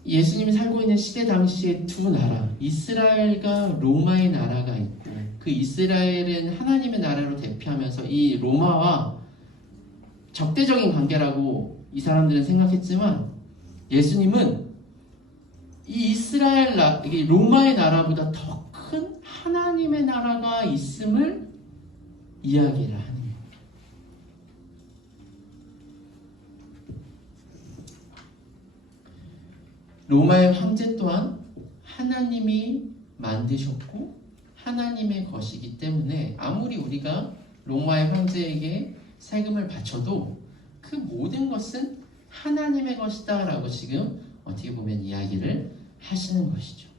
예수님이 살고 있는 시대 당시에 두 나라, 이스라엘과 로마의 나라가 있고, 그 이스라엘은 하나님의 나라로 대표하면서 이 로마와 적대적인 관계라고 이 사람들은 생각했지만, 예수님은 이 이 로마의 나라보다 더 큰 하나님의 나라가 있음을 이야기를 하는 거예요. 로마의 황제 또한 하나님이 만드셨고 하나님의 것이기 때문에 아무리 우리가 로마의 황제에게 세금을 바쳐도 그 모든 것은 하나님의 것이다 라고 지금 어떻게 보면 이야기를 하시는 것이죠.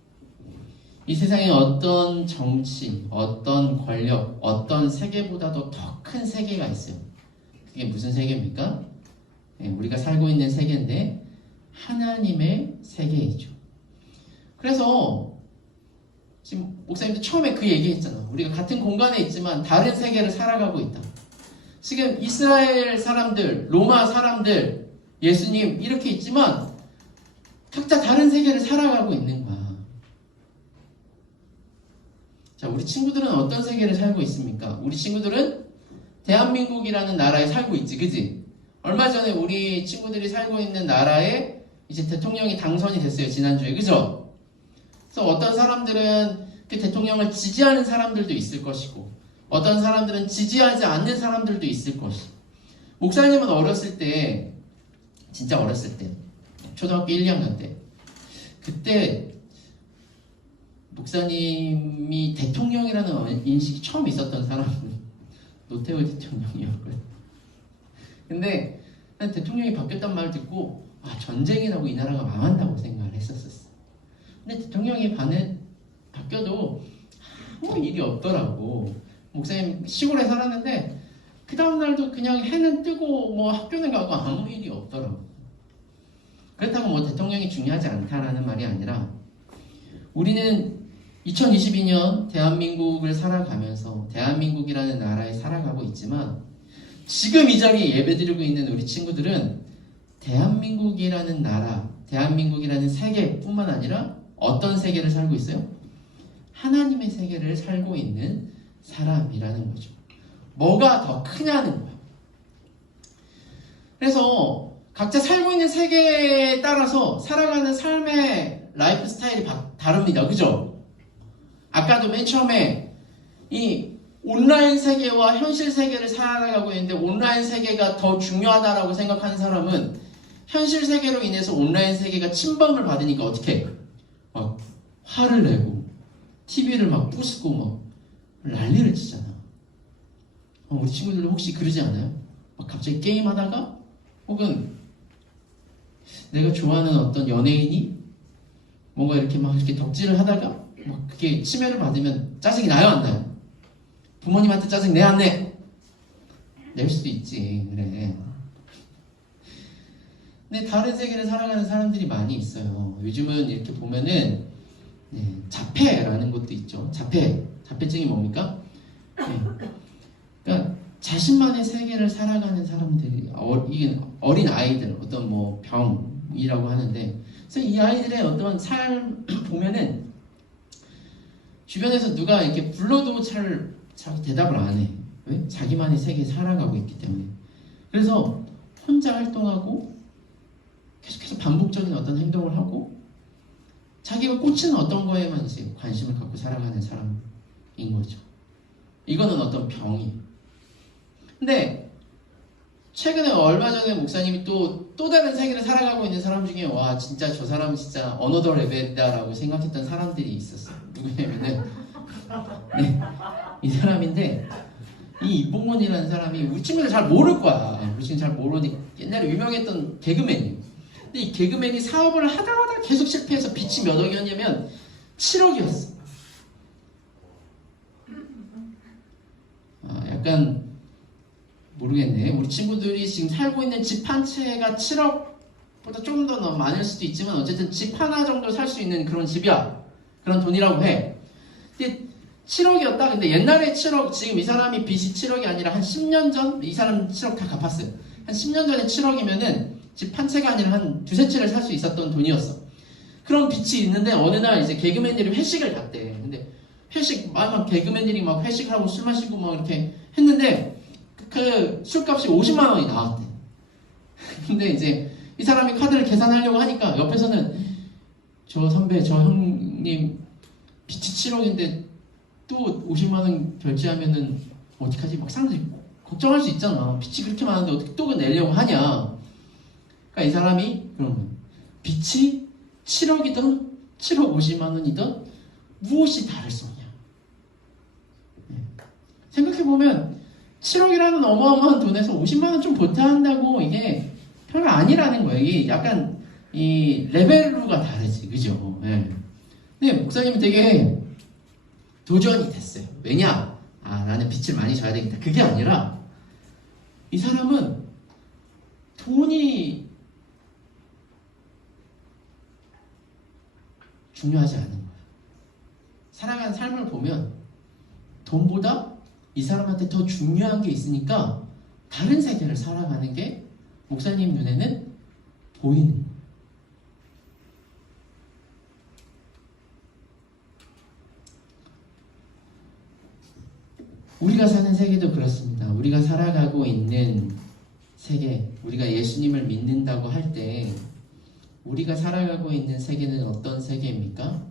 이 세상에 어떤 정치, 어떤 권력, 어떤 세계보다도 더 큰 세계가 있어요. 그게 무슨 세계입니까? 우리가 살고 있는 세계인데 하나님의 세계이죠. 그래서 지금 목사님도 처음에 그 얘기했잖아. 우리가 같은 공간에 있지만 다른 세계를 살아가고 있다. 지금 이스라엘 사람들, 로마 사람들, 예수님 이렇게 있지만 각자 다른 세계를 살아가고 있는 거야. 자, 우리 친구들은 어떤 세계를 살고 있습니까? 우리 친구들은 대한민국이라는 나라에 살고 있지, 그지? 얼마 전에 우리 친구들이 살고 있는 나라에 이제 대통령이 당선이 됐어요, 지난주에, 그죠? 그래서 어떤 사람들은 그 대통령을 지지하는 사람들도 있을 것이고, 어떤 사람들은 지지하지 않는 사람들도 있을 것이고. 목사님은 어렸을 때, 진짜 어렸을 때, 초등학교 1, 2학년 때, 그때 목사님이 대통령이라는 인식이 처음 있었던 사람은 노태우 대통령이었거든. 근데 난 대통령이 바뀌었단 말을 듣고 전쟁이 나고 이 나라가 망한다고 생각을 했었어. 근데 대통령이 바뀌어도 아무 일이 없더라고. 목사님 시골에 살았는데 그 다음날도 그냥 해는 뜨고 뭐 학교는 가고 아무 일이 없더라고. 그렇다고 뭐 대통령이 중요하지 않다라는 말이 아니라 우리는 2022년 대한민국을 살아가면서 대한민국이라는 나라에 살아가고 있지만 지금 이 자리에 예배드리고 있는 우리 친구들은 대한민국이라는 나라, 대한민국이라는 세계뿐만 아니라 어떤 세계를 살고 있어요? 하나님의 세계를 살고 있는 사람이라는 거죠. 뭐가 더 크냐는 거예요. 그래서 각자 살고 있는 세계에 따라서 살아가는 삶의 라이프 스타일이 다릅니다. 그죠? 아까도 맨 처음에 이 온라인 세계와 현실 세계를 살아가고 있는데 온라인 세계가 더 중요하다라고 생각하는 사람은 현실 세계로 인해서 온라인 세계가 침범을 받으니까 어떻게 막 화를 내고 TV를 막 부수고 막 난리를 치잖아. 우리 친구들도 혹시 그러지 않아요? 막 갑자기 게임하다가 혹은 내가 좋아하는 어떤 연예인이 뭔가 이렇게 막 이렇게 덕질을 하다가 막 그게 침해를 받으면 짜증이 나요, 안 나요? 부모님한테 짜증 내, 안 내? 낼 수도 있지, 그래. 근데 다른 세계를 살아가는 사람들이 많이 있어요. 요즘은 이렇게 보면은 자폐라는 것도 있죠. 자폐증이 뭡니까? 그러니까 자신만의 세계를 살아가는 사람들이 이게 어린 아이들 어떤 뭐 병이라고 하는데, 그래서 이 아이들의 어떤 삶 보면은 주변에서 누가 이렇게 불러도 잘 대답을 안 해. 왜? 자기만의 세계에 살아가고 있기 때문에. 그래서 혼자 활동하고 계속해서 반복적인 어떤 행동을 하고 자기가 꽂히는 어떤 거에만 이제 관심을 갖고 살아가는 사람인 거죠. 이거는 어떤 병이에요. 근데 최근에 얼마 전에 목사님이 또 다른 세계를 살아가고 있는 사람 중에 와 진짜 저 사람은 진짜 어너더 레벨이다라고 생각했던 사람들이 있었어요. 누구냐면은 이 사람인데 이 이봉원이라는 사람이 우리 친구들 잘 모를 거야. 우리 친구 잘 모르니 옛날에 유명했던 개그맨이에요. 근데 이 개그맨이 사업을 하다가 계속 실패해서 빚이 몇 억이었냐면 7억이었어. 약간 모르겠네. 우리 친구들이 지금 살고 있는 집 한 채가 7억보다 조금 더 많을 수도 있지만 어쨌든 집 하나 정도 살 수 있는 그런 집이야. 그런 돈이라고 해. 근데 7억이었다. 근데 옛날에 7억, 지금 이 사람이 빚이 7억이 아니라 한 10년 전, 이 사람 7억 다 갚았어요. 한 10년 전에 7억이면은 집 한 채가 아니라 한 두세 채를 살 수 있었던 돈이었어. 그런 빚이 있는데 어느 날 이제 개그맨들이 회식을 갔대. 근데 막 개그맨들이 막 회식하고 술 마시고 막 이렇게 했는데 그 술값이 50만 원이 나왔대. 근데 이제 이 사람이 카드를 계산하려고 하니까 옆에서는 저 선배, 저 형님 빚이 7억인데 또 50만 원 결제하면은 어떡하지? 막 사람들이 걱정할 수 있잖아. 빚이 그렇게 많은데 어떻게 또 내려고 하냐. 그러니까 이 사람이 그러면 빚이 7억이든 7억 50만 원이든 무엇이 다를 수 없냐. 생각해보면 7억이라는 어마어마한 돈에서 50만 원 좀 보태한다고 이게 별거 아니라는 거예요. 이게 약간 이 레벨로가 다르지. 그죠? 근데 목사님이 되게 도전이 됐어요. 왜냐? 나는 빚을 많이 져야 되겠다. 그게 아니라 이 사람은 돈이 중요하지 않은 거야. 살아가는 삶을 보면 돈보다 이 사람한테 더 중요한 게 있으니까 다른 세계를 살아가는 게 목사님 눈에는 보이는 거예요. 우리가 사는 세계도 그렇습니다. 우리가 살아가고 있는 세계, 우리가 예수님을 믿는다고 할 때 우리가 살아가고 있는 세계는 어떤 세계입니까?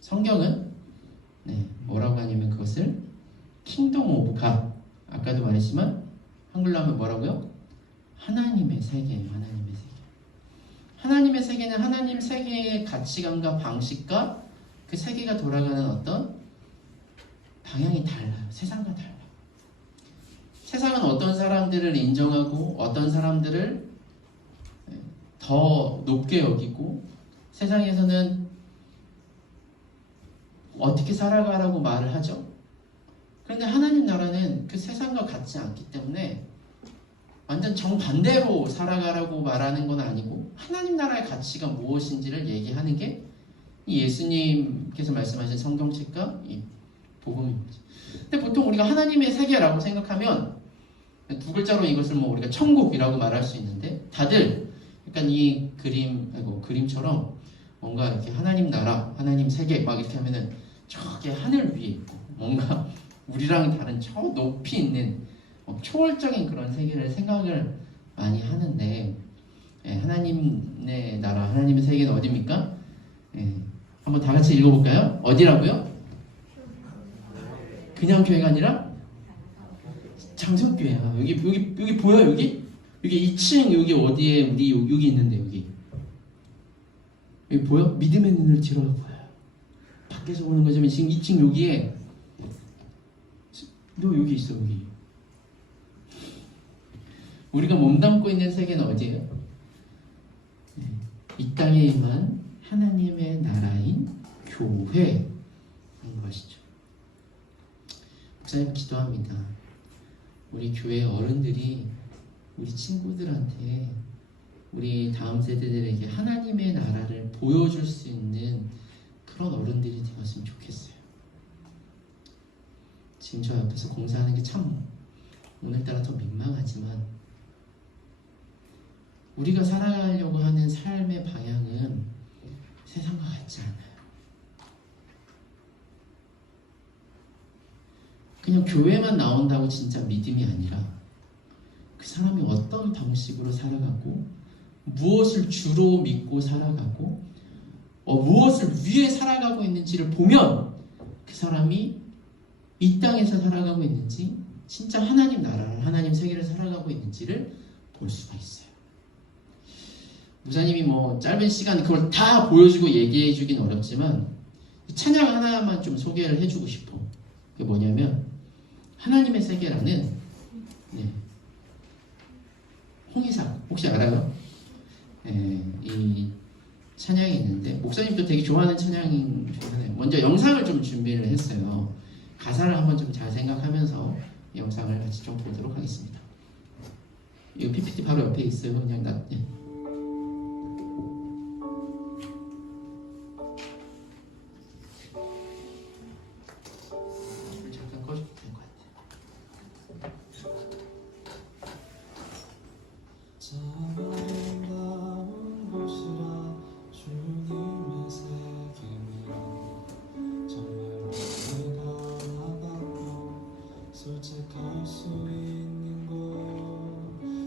성경은 뭐라고 하냐면 그것을 킹덤 오브 갓, 아까도 말했지만 한글로 하면 뭐라고요? 하나님의 세계예요. 하나님의 세계. 하나님의 세계는 하나님 세계의 가치관과 방식과 그 세계가 돌아가는 어떤 방향이 달라요. 세상과 달라요. 세상은 어떤 사람들을 인정하고 어떤 사람들을 더 높게 여기고, 세상에서는 어떻게 살아가라고 말을 하죠. 그런데 하나님 나라는 그 세상과 같지 않기 때문에 완전 정반대로 살아가라고 말하는 건 아니고 하나님 나라의 가치가 무엇인지를 얘기하는 게 이 예수님께서 말씀하신 성경책과 이 복음입니다. 근데 보통 우리가 하나님의 세계라고 생각하면 두 글자로 이것을 뭐 우리가 천국이라고 말할 수 있는데, 다들 약간 이 그림처럼 뭔가 이렇게 하나님 나라, 하나님 세계 막 이렇게 하면은 저기 하늘 위에 있고 뭔가 우리랑 다른 저 높이 있는 초월적인 그런 세계를 생각을 많이 하는데, 하나님의 나라, 하나님의 세계는 어디입니까? 한번 다 같이 읽어볼까요? 어디라고요? 그냥 교회가 아니라 장성교회야. 여기 보여? 여기 2층 여기 어디에 우리 여기 있는데 여기 보여? 믿음의 눈을 들어 보여요. 밖에서 보는 거지만 지금 2층 여기에 너 여기 있어. 여기 우리가 몸담고 있는 세계는 어디예요? 네, 이 땅에 임한 하나님의 나라인 교회인 것이죠. 목사님 기도합니다. 우리 교회 어른들이 우리 친구들한테 우리 다음 세대들에게 하나님의 나라를 보여줄 수 있는 그런 어른들이 되었으면 좋겠어요. 지금 저 옆에서 공사하는 게 참 오늘따라 더 민망하지만 우리가 살아가려고 하는 삶의 방향은 세상과 같지 않아요. 그냥 교회만 나온다고 진짜 믿음이 아니라 그 사람이 어떤 방식으로 살아가고 무엇을 주로 믿고 살아가고 무엇을 위해 살아가고 있는지를 보면 그 사람이 이 땅에서 살아가고 있는지 진짜 하나님 나라를 하나님 세계를 살아가고 있는지를 볼 수가 있어요. 목사님이 짧은 시간 그걸 다 보여주고 얘기해 주긴 어렵지만 찬양 하나만 좀 소개를 해주고 싶어. 그게 뭐냐면 하나님의 세계라는 홍의상 혹시 알아요? 이 찬양이 있는데 목사님도 되게 좋아하는 찬양인 중 하나예요. 먼저 영상을 좀 준비를 했어요. 가사를 한번 좀 잘 생각하면서 영상을 같이 좀 보도록 하겠습니다. 이 PPT 바로 옆에 있어요. 그냥 잠깐 꺼주면 될 것 같아요. 아름다운 곳이라 주님의 세계는 정말 내가 와닿고 솔직할 수 있는 곳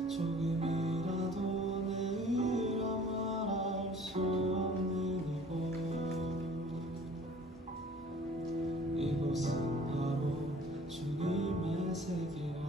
조금이라도 내가 말할 수 없는 이곳은 바로 주님의 세계라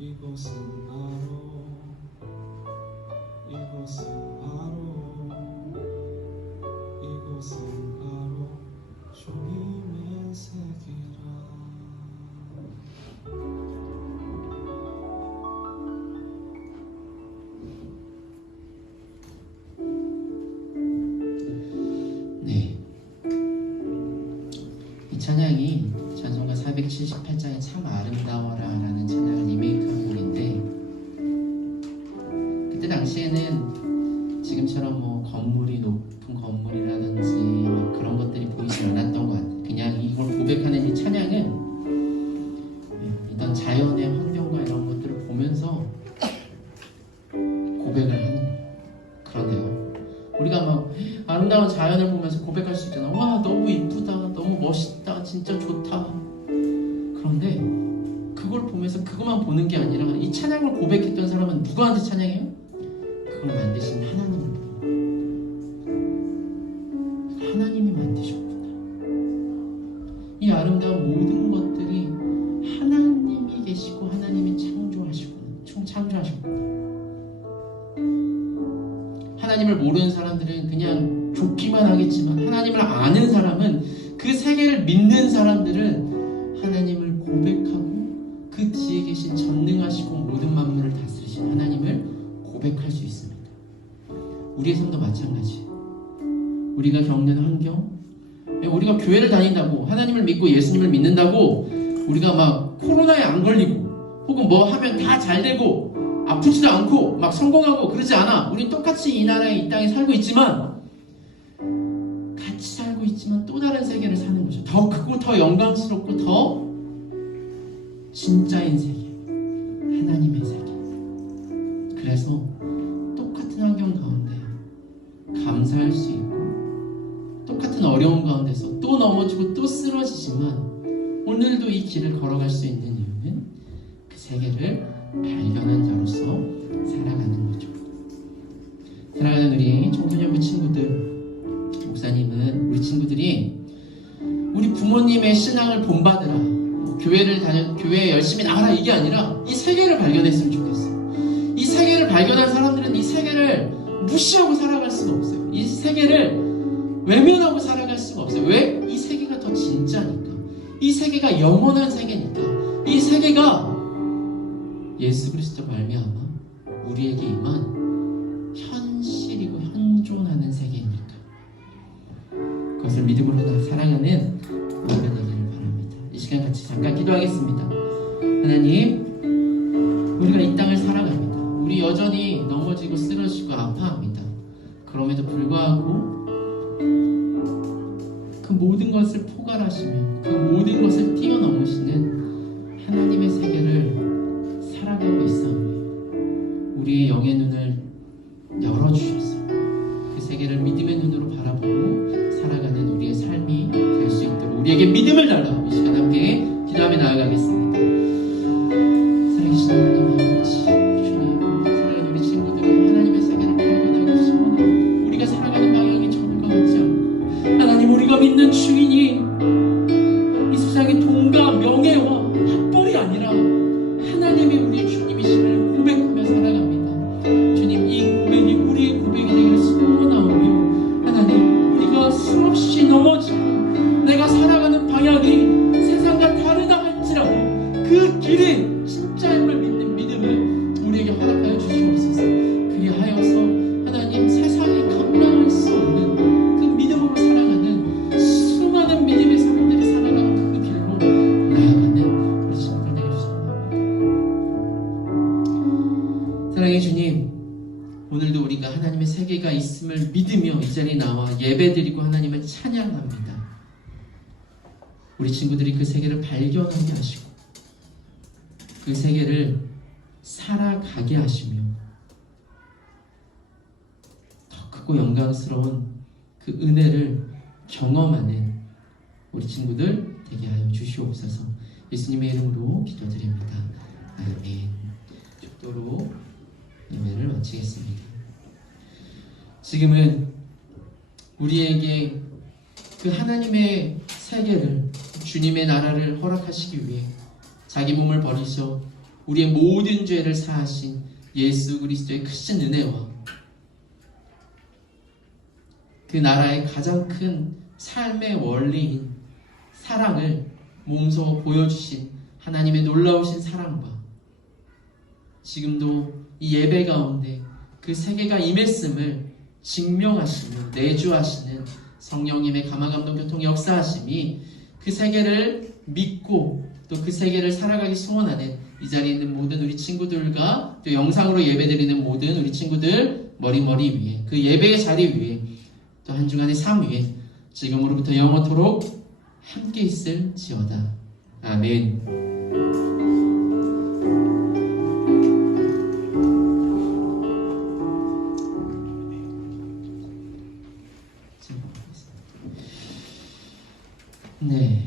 이곳은 바로 주님의 세계라. 네. 이 찬양이 찬송가 478장의 참 아름다워라 라는 찬양을 리메이크한 곡인데, 그때 당시에는 지금처럼 뭐 건물이 높은 건물이라든지 막 그런 것들이 보이지 않았던 것 같아요. 그냥 이걸 고백하는 이 찬양은 이런 자연의 환경과 이런 것들을 보면서 고백을 하는 그런데요. 우리가 막 아름다운 자연을 보면서 고백할 수 있잖아. 와, 너무 이쁘다, 너무 멋있다, 진짜 좋다. 그런데 그걸 보면서 그것만 보는 게 아니라 이 찬양을 고백했던 사람은 누구한테 찬양해요? 그걸 만드신 하나님을 보고, 하나님이 만드셨구나. 이 아름다운 모든 것들이 하나님이 계시고 하나님이 창조하셨구나. 하나님을 모르는 사람들은 그냥 좋기만 하겠지만, 하나님을 아는 사람은, 그 세계를 믿는 사람들은 하나님을 고백하고 그 뒤에 계신 전능하시고 모든 만물을 다스리신 하나님을 고백할 수 있습니다. 우리의 삶도 마찬가지. 우리가 겪는 환경, 우리가 교회를 다닌다고, 하나님을 믿고 예수님을 믿는다고 우리가 막 코로나에 안 걸리고 혹은 뭐 하면 다 잘 되고 아프지도 않고 막 성공하고 그러지 않아. 우린 똑같이 이 나라에, 이 땅에 살고 있지만, 같이 살고 있지만 또 다른 세계를 사는 거죠. 더 크고 더 영광스럽고 더 진짜인 세계, 하나님의 세계. 그래서 똑같은 환경 가운데 감사할 수 있고, 똑같은 어려움 가운데서 또 넘어지고 또 쓰러지지만 오늘도 이 길을 걸어갈 수 있는 이유는 그 세계를 발견한 자로서 살아가는 거죠. 사랑하는 우리 청소년부 친구들, 목사님은 우리 친구들이 우리 부모님의 신앙을 본받으라, 교회 열심히 나가라, 이게 아니라 이 세계를 발견했으면 좋겠어요. 이 세계를 발견한 사람들은 이 세계를 무시하고 살아갈 수가 없어요. 이 세계를 외면하고 살아갈 수가 없어요. 왜? 이 세계가 더 진짜니까. 이 세계가 영원한 세계니까. 이 세계가 예수 그리스도 말미암아 우리에게 임한 현실이고 현존하는 세계니까. 그것을 믿음으로 살아가는 우리가 되기를 바랍니다. 이 시간 같이 잠깐 기도하겠습니다. 하나님, 우리가 이 땅을 살아갑니다. 우리 여전히 넘어지고 쓰러지고 아파합니다. 그럼에도 불구하고 그 모든 것을 포괄하시며 그 모든 것을 뛰어넘으시는 하나님의 세계를 살아가고 있사오니 우리의 영의 눈을 열어주셔서 그 세계를 믿음의 눈으로 바라보고 살아가는 우리의 삶이 될 수 있도록 우리에게 믿음을 달라. 이 시간 함께 기도하며 나아가겠습니다. 살아계신 하나님 아버지, 주님, 사랑하는 우리 친구들이 하나님의 세계를 발견하고 싶어하는 우리가 살아가는 방향이 전과 같지 않고, 하나님, 우리가 믿는 주인이 이 세상의 돈과 명예와 학벌이 아니라 하나님이 우리의 주님이심을 고백하며 살아갑니다. 주님, 이 고백이 우리의 고백이 되기를 소원하오며, 하나님, 우리가 수없이 넘어지고 내가 살아가는 방향이 세상과 다르다 할지라도 그 길이 진짜임을 믿는 믿음을 우리에게 허락하여 주시옵소서. 그리하여서 하나님, 세상이 감당할 수 없는 그 믿음으로 살아가는 수많은 믿음의 사람들이 살아가는 그 길로 나아가는 우리 친구들 되게 주옵소서. 사랑의 주님, 오늘도 우리가 하나님의 세계가 있음을 믿으며 이 자리에 나와 예배드리고 하나님을 찬양합니다. 우리 친구들이 그 세계를 발견하게 하시고 그 세계를 살아가게 하시며 더 크고 영광스러운 그 은혜를 경험하는 우리 친구들 되게 하여 주시옵소서. 예수님의 이름으로 기도드립니다. 아멘. 축도로 예배를 마치겠습니다. 지금은 우리에게 그 하나님의 세계를, 주님의 나라를 허락하시기 위해 자기 몸을 버리셔 우리의 모든 죄를 사하신 예수 그리스도의 크신 은혜와 그 나라의 가장 큰 삶의 원리인 사랑을 몸소 보여주신 하나님의 놀라우신 사랑과 지금도 이 예배 가운데 그 세계가 임했음을 증명하시는 내주하시는 성령님의 감화감동 교통 역사하심이 그 세계를 믿고 또 그 세계를 살아가기 소원하는 이 자리에 있는 모든 우리 친구들과 또 영상으로 예배드리는 모든 우리 친구들 머리 위에 그 예배의 자리 위에 또 한 주간의 삶 위에 지금으로부터 영원토록 함께 있을지어다. 아멘. 네.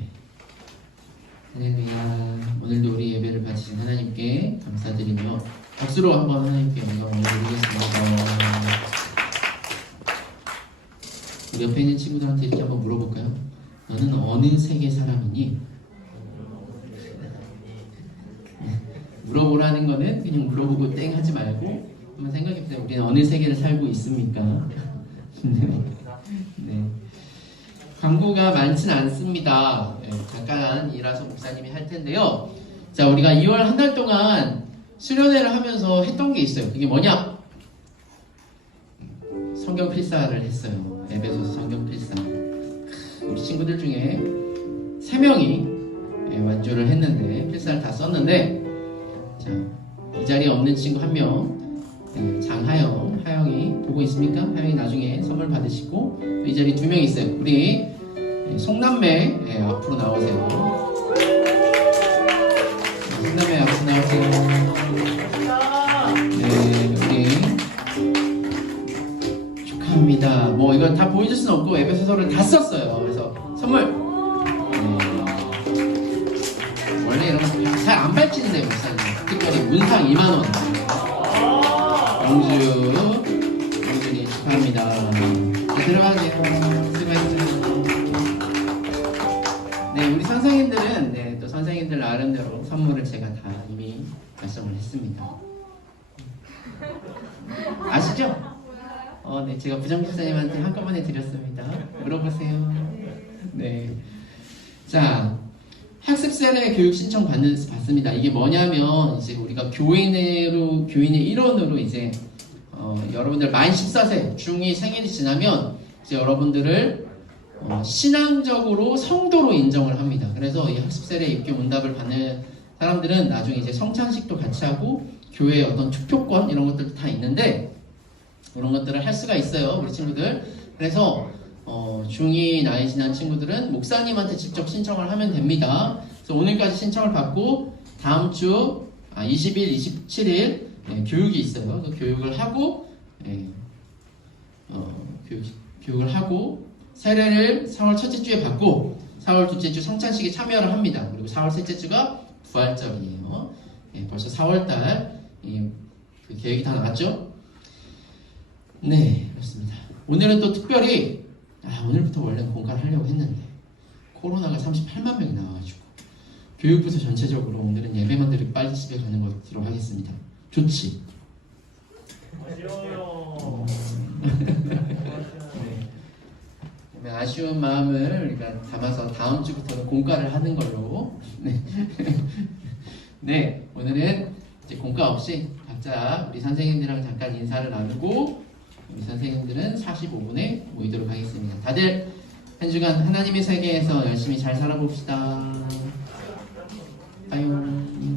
할렐루야. 오늘도 우리 예배를 바치신 하나님께 감사드리며 박수로 한번 하나님께 영광을 드리겠습니다. 우리 옆에 있는 친구들한테 이렇게 한번 물어볼까요? 너는 어느 세계 사람이니? 물어보라는 거는 그냥 물어보고 땡 하지 말고 한번 생각해보세요. 우리는 어느 세계를 살고 있습니까? 네. 광고가 많지는 않습니다. 네, 잠깐이라서 목사님이 할 텐데요. 자, 우리가 2월 한 달 동안 수련회를 하면서 했던 게 있어요. 그게 뭐냐? 성경 필사를 했어요. 에베소서 성경 필사. 우리 친구들 중에 3명이 완주를 했는데 필사를 다 썼는데, 자, 이 자리에 없는 친구 1명, 장하영, 하영이 보고 있습니까? 하영이 나중에 선물 받으시고, 이 자리에 2명 있어요. 우리 송남매 앞으로 나오세요. 송남매 앞으로 나오세요. 네, 우리 축하합니다. 뭐 이건 다 보여줄 수는 없고 에베소서를 다 썼어요. 그래서 선물. 원래 이런 거 잘 안 밝히는데 목사님. 특별히 문상 2만 원. 영준이 축하합니다. 네, 들어가세요. 수고하셨습니다. 네, 우리 선생님들은 네, 또 선생님들 나름대로 선물을 제가 다 이미 결정을 했습니다. 아시죠? 네, 제가 부장집사님한테 한꺼번에 드렸습니다. 물어보세요. 네, 자, 학습 세례 교육 신청 받습니다. 이게 뭐냐면 이제 우리가 교인의 일원으로 이제 여러분들 만 14세 중2 생일이 지나면 이제 여러분들을 신앙적으로 성도로 인정을 합니다. 그래서 이 학습 세례 입교 문답을 받는 사람들은 나중에 이제 성찬식도 같이 하고 교회의 어떤 투표권 이런 것들도 다 있는데 이런 것들을 할 수가 있어요, 우리 친구들. 그래서 중2 나이 지난 친구들은 목사님한테 직접 신청을 하면 됩니다. 그래서 오늘까지 신청을 받고 다음 주 20일, 27일 교육이 있어요. 그 교육을 하고 교육을 하고 세례를 4월 첫째 주에 받고 4월 둘째 주 성찬식에 참여를 합니다. 그리고 4월 셋째 주가 부활절이에요. 벌써 4월달 그 계획이 다 나왔죠? 네, 그렇습니다. 오늘은 또 특별히 오늘부터 원래 공가를 하려고 했는데 코로나가 38만 명이 나와가지고 교육부서 전체적으로 오늘은 예배만 드리고 빨리 집에 가는 것으로 하겠습니다. 좋지? 네. 아쉬운 마음을 우리가 담아서 다음 주부터는 공가를 하는 걸로. 네. 네, 오늘은 이제 공가 없이 각자 우리 선생님들이랑 잠깐 인사를 나누고 우리 선생님들은 45분에 모이도록 하겠습니다. 다들 한 주간 하나님의 세계에서 열심히 잘 살아봅시다. 빠용.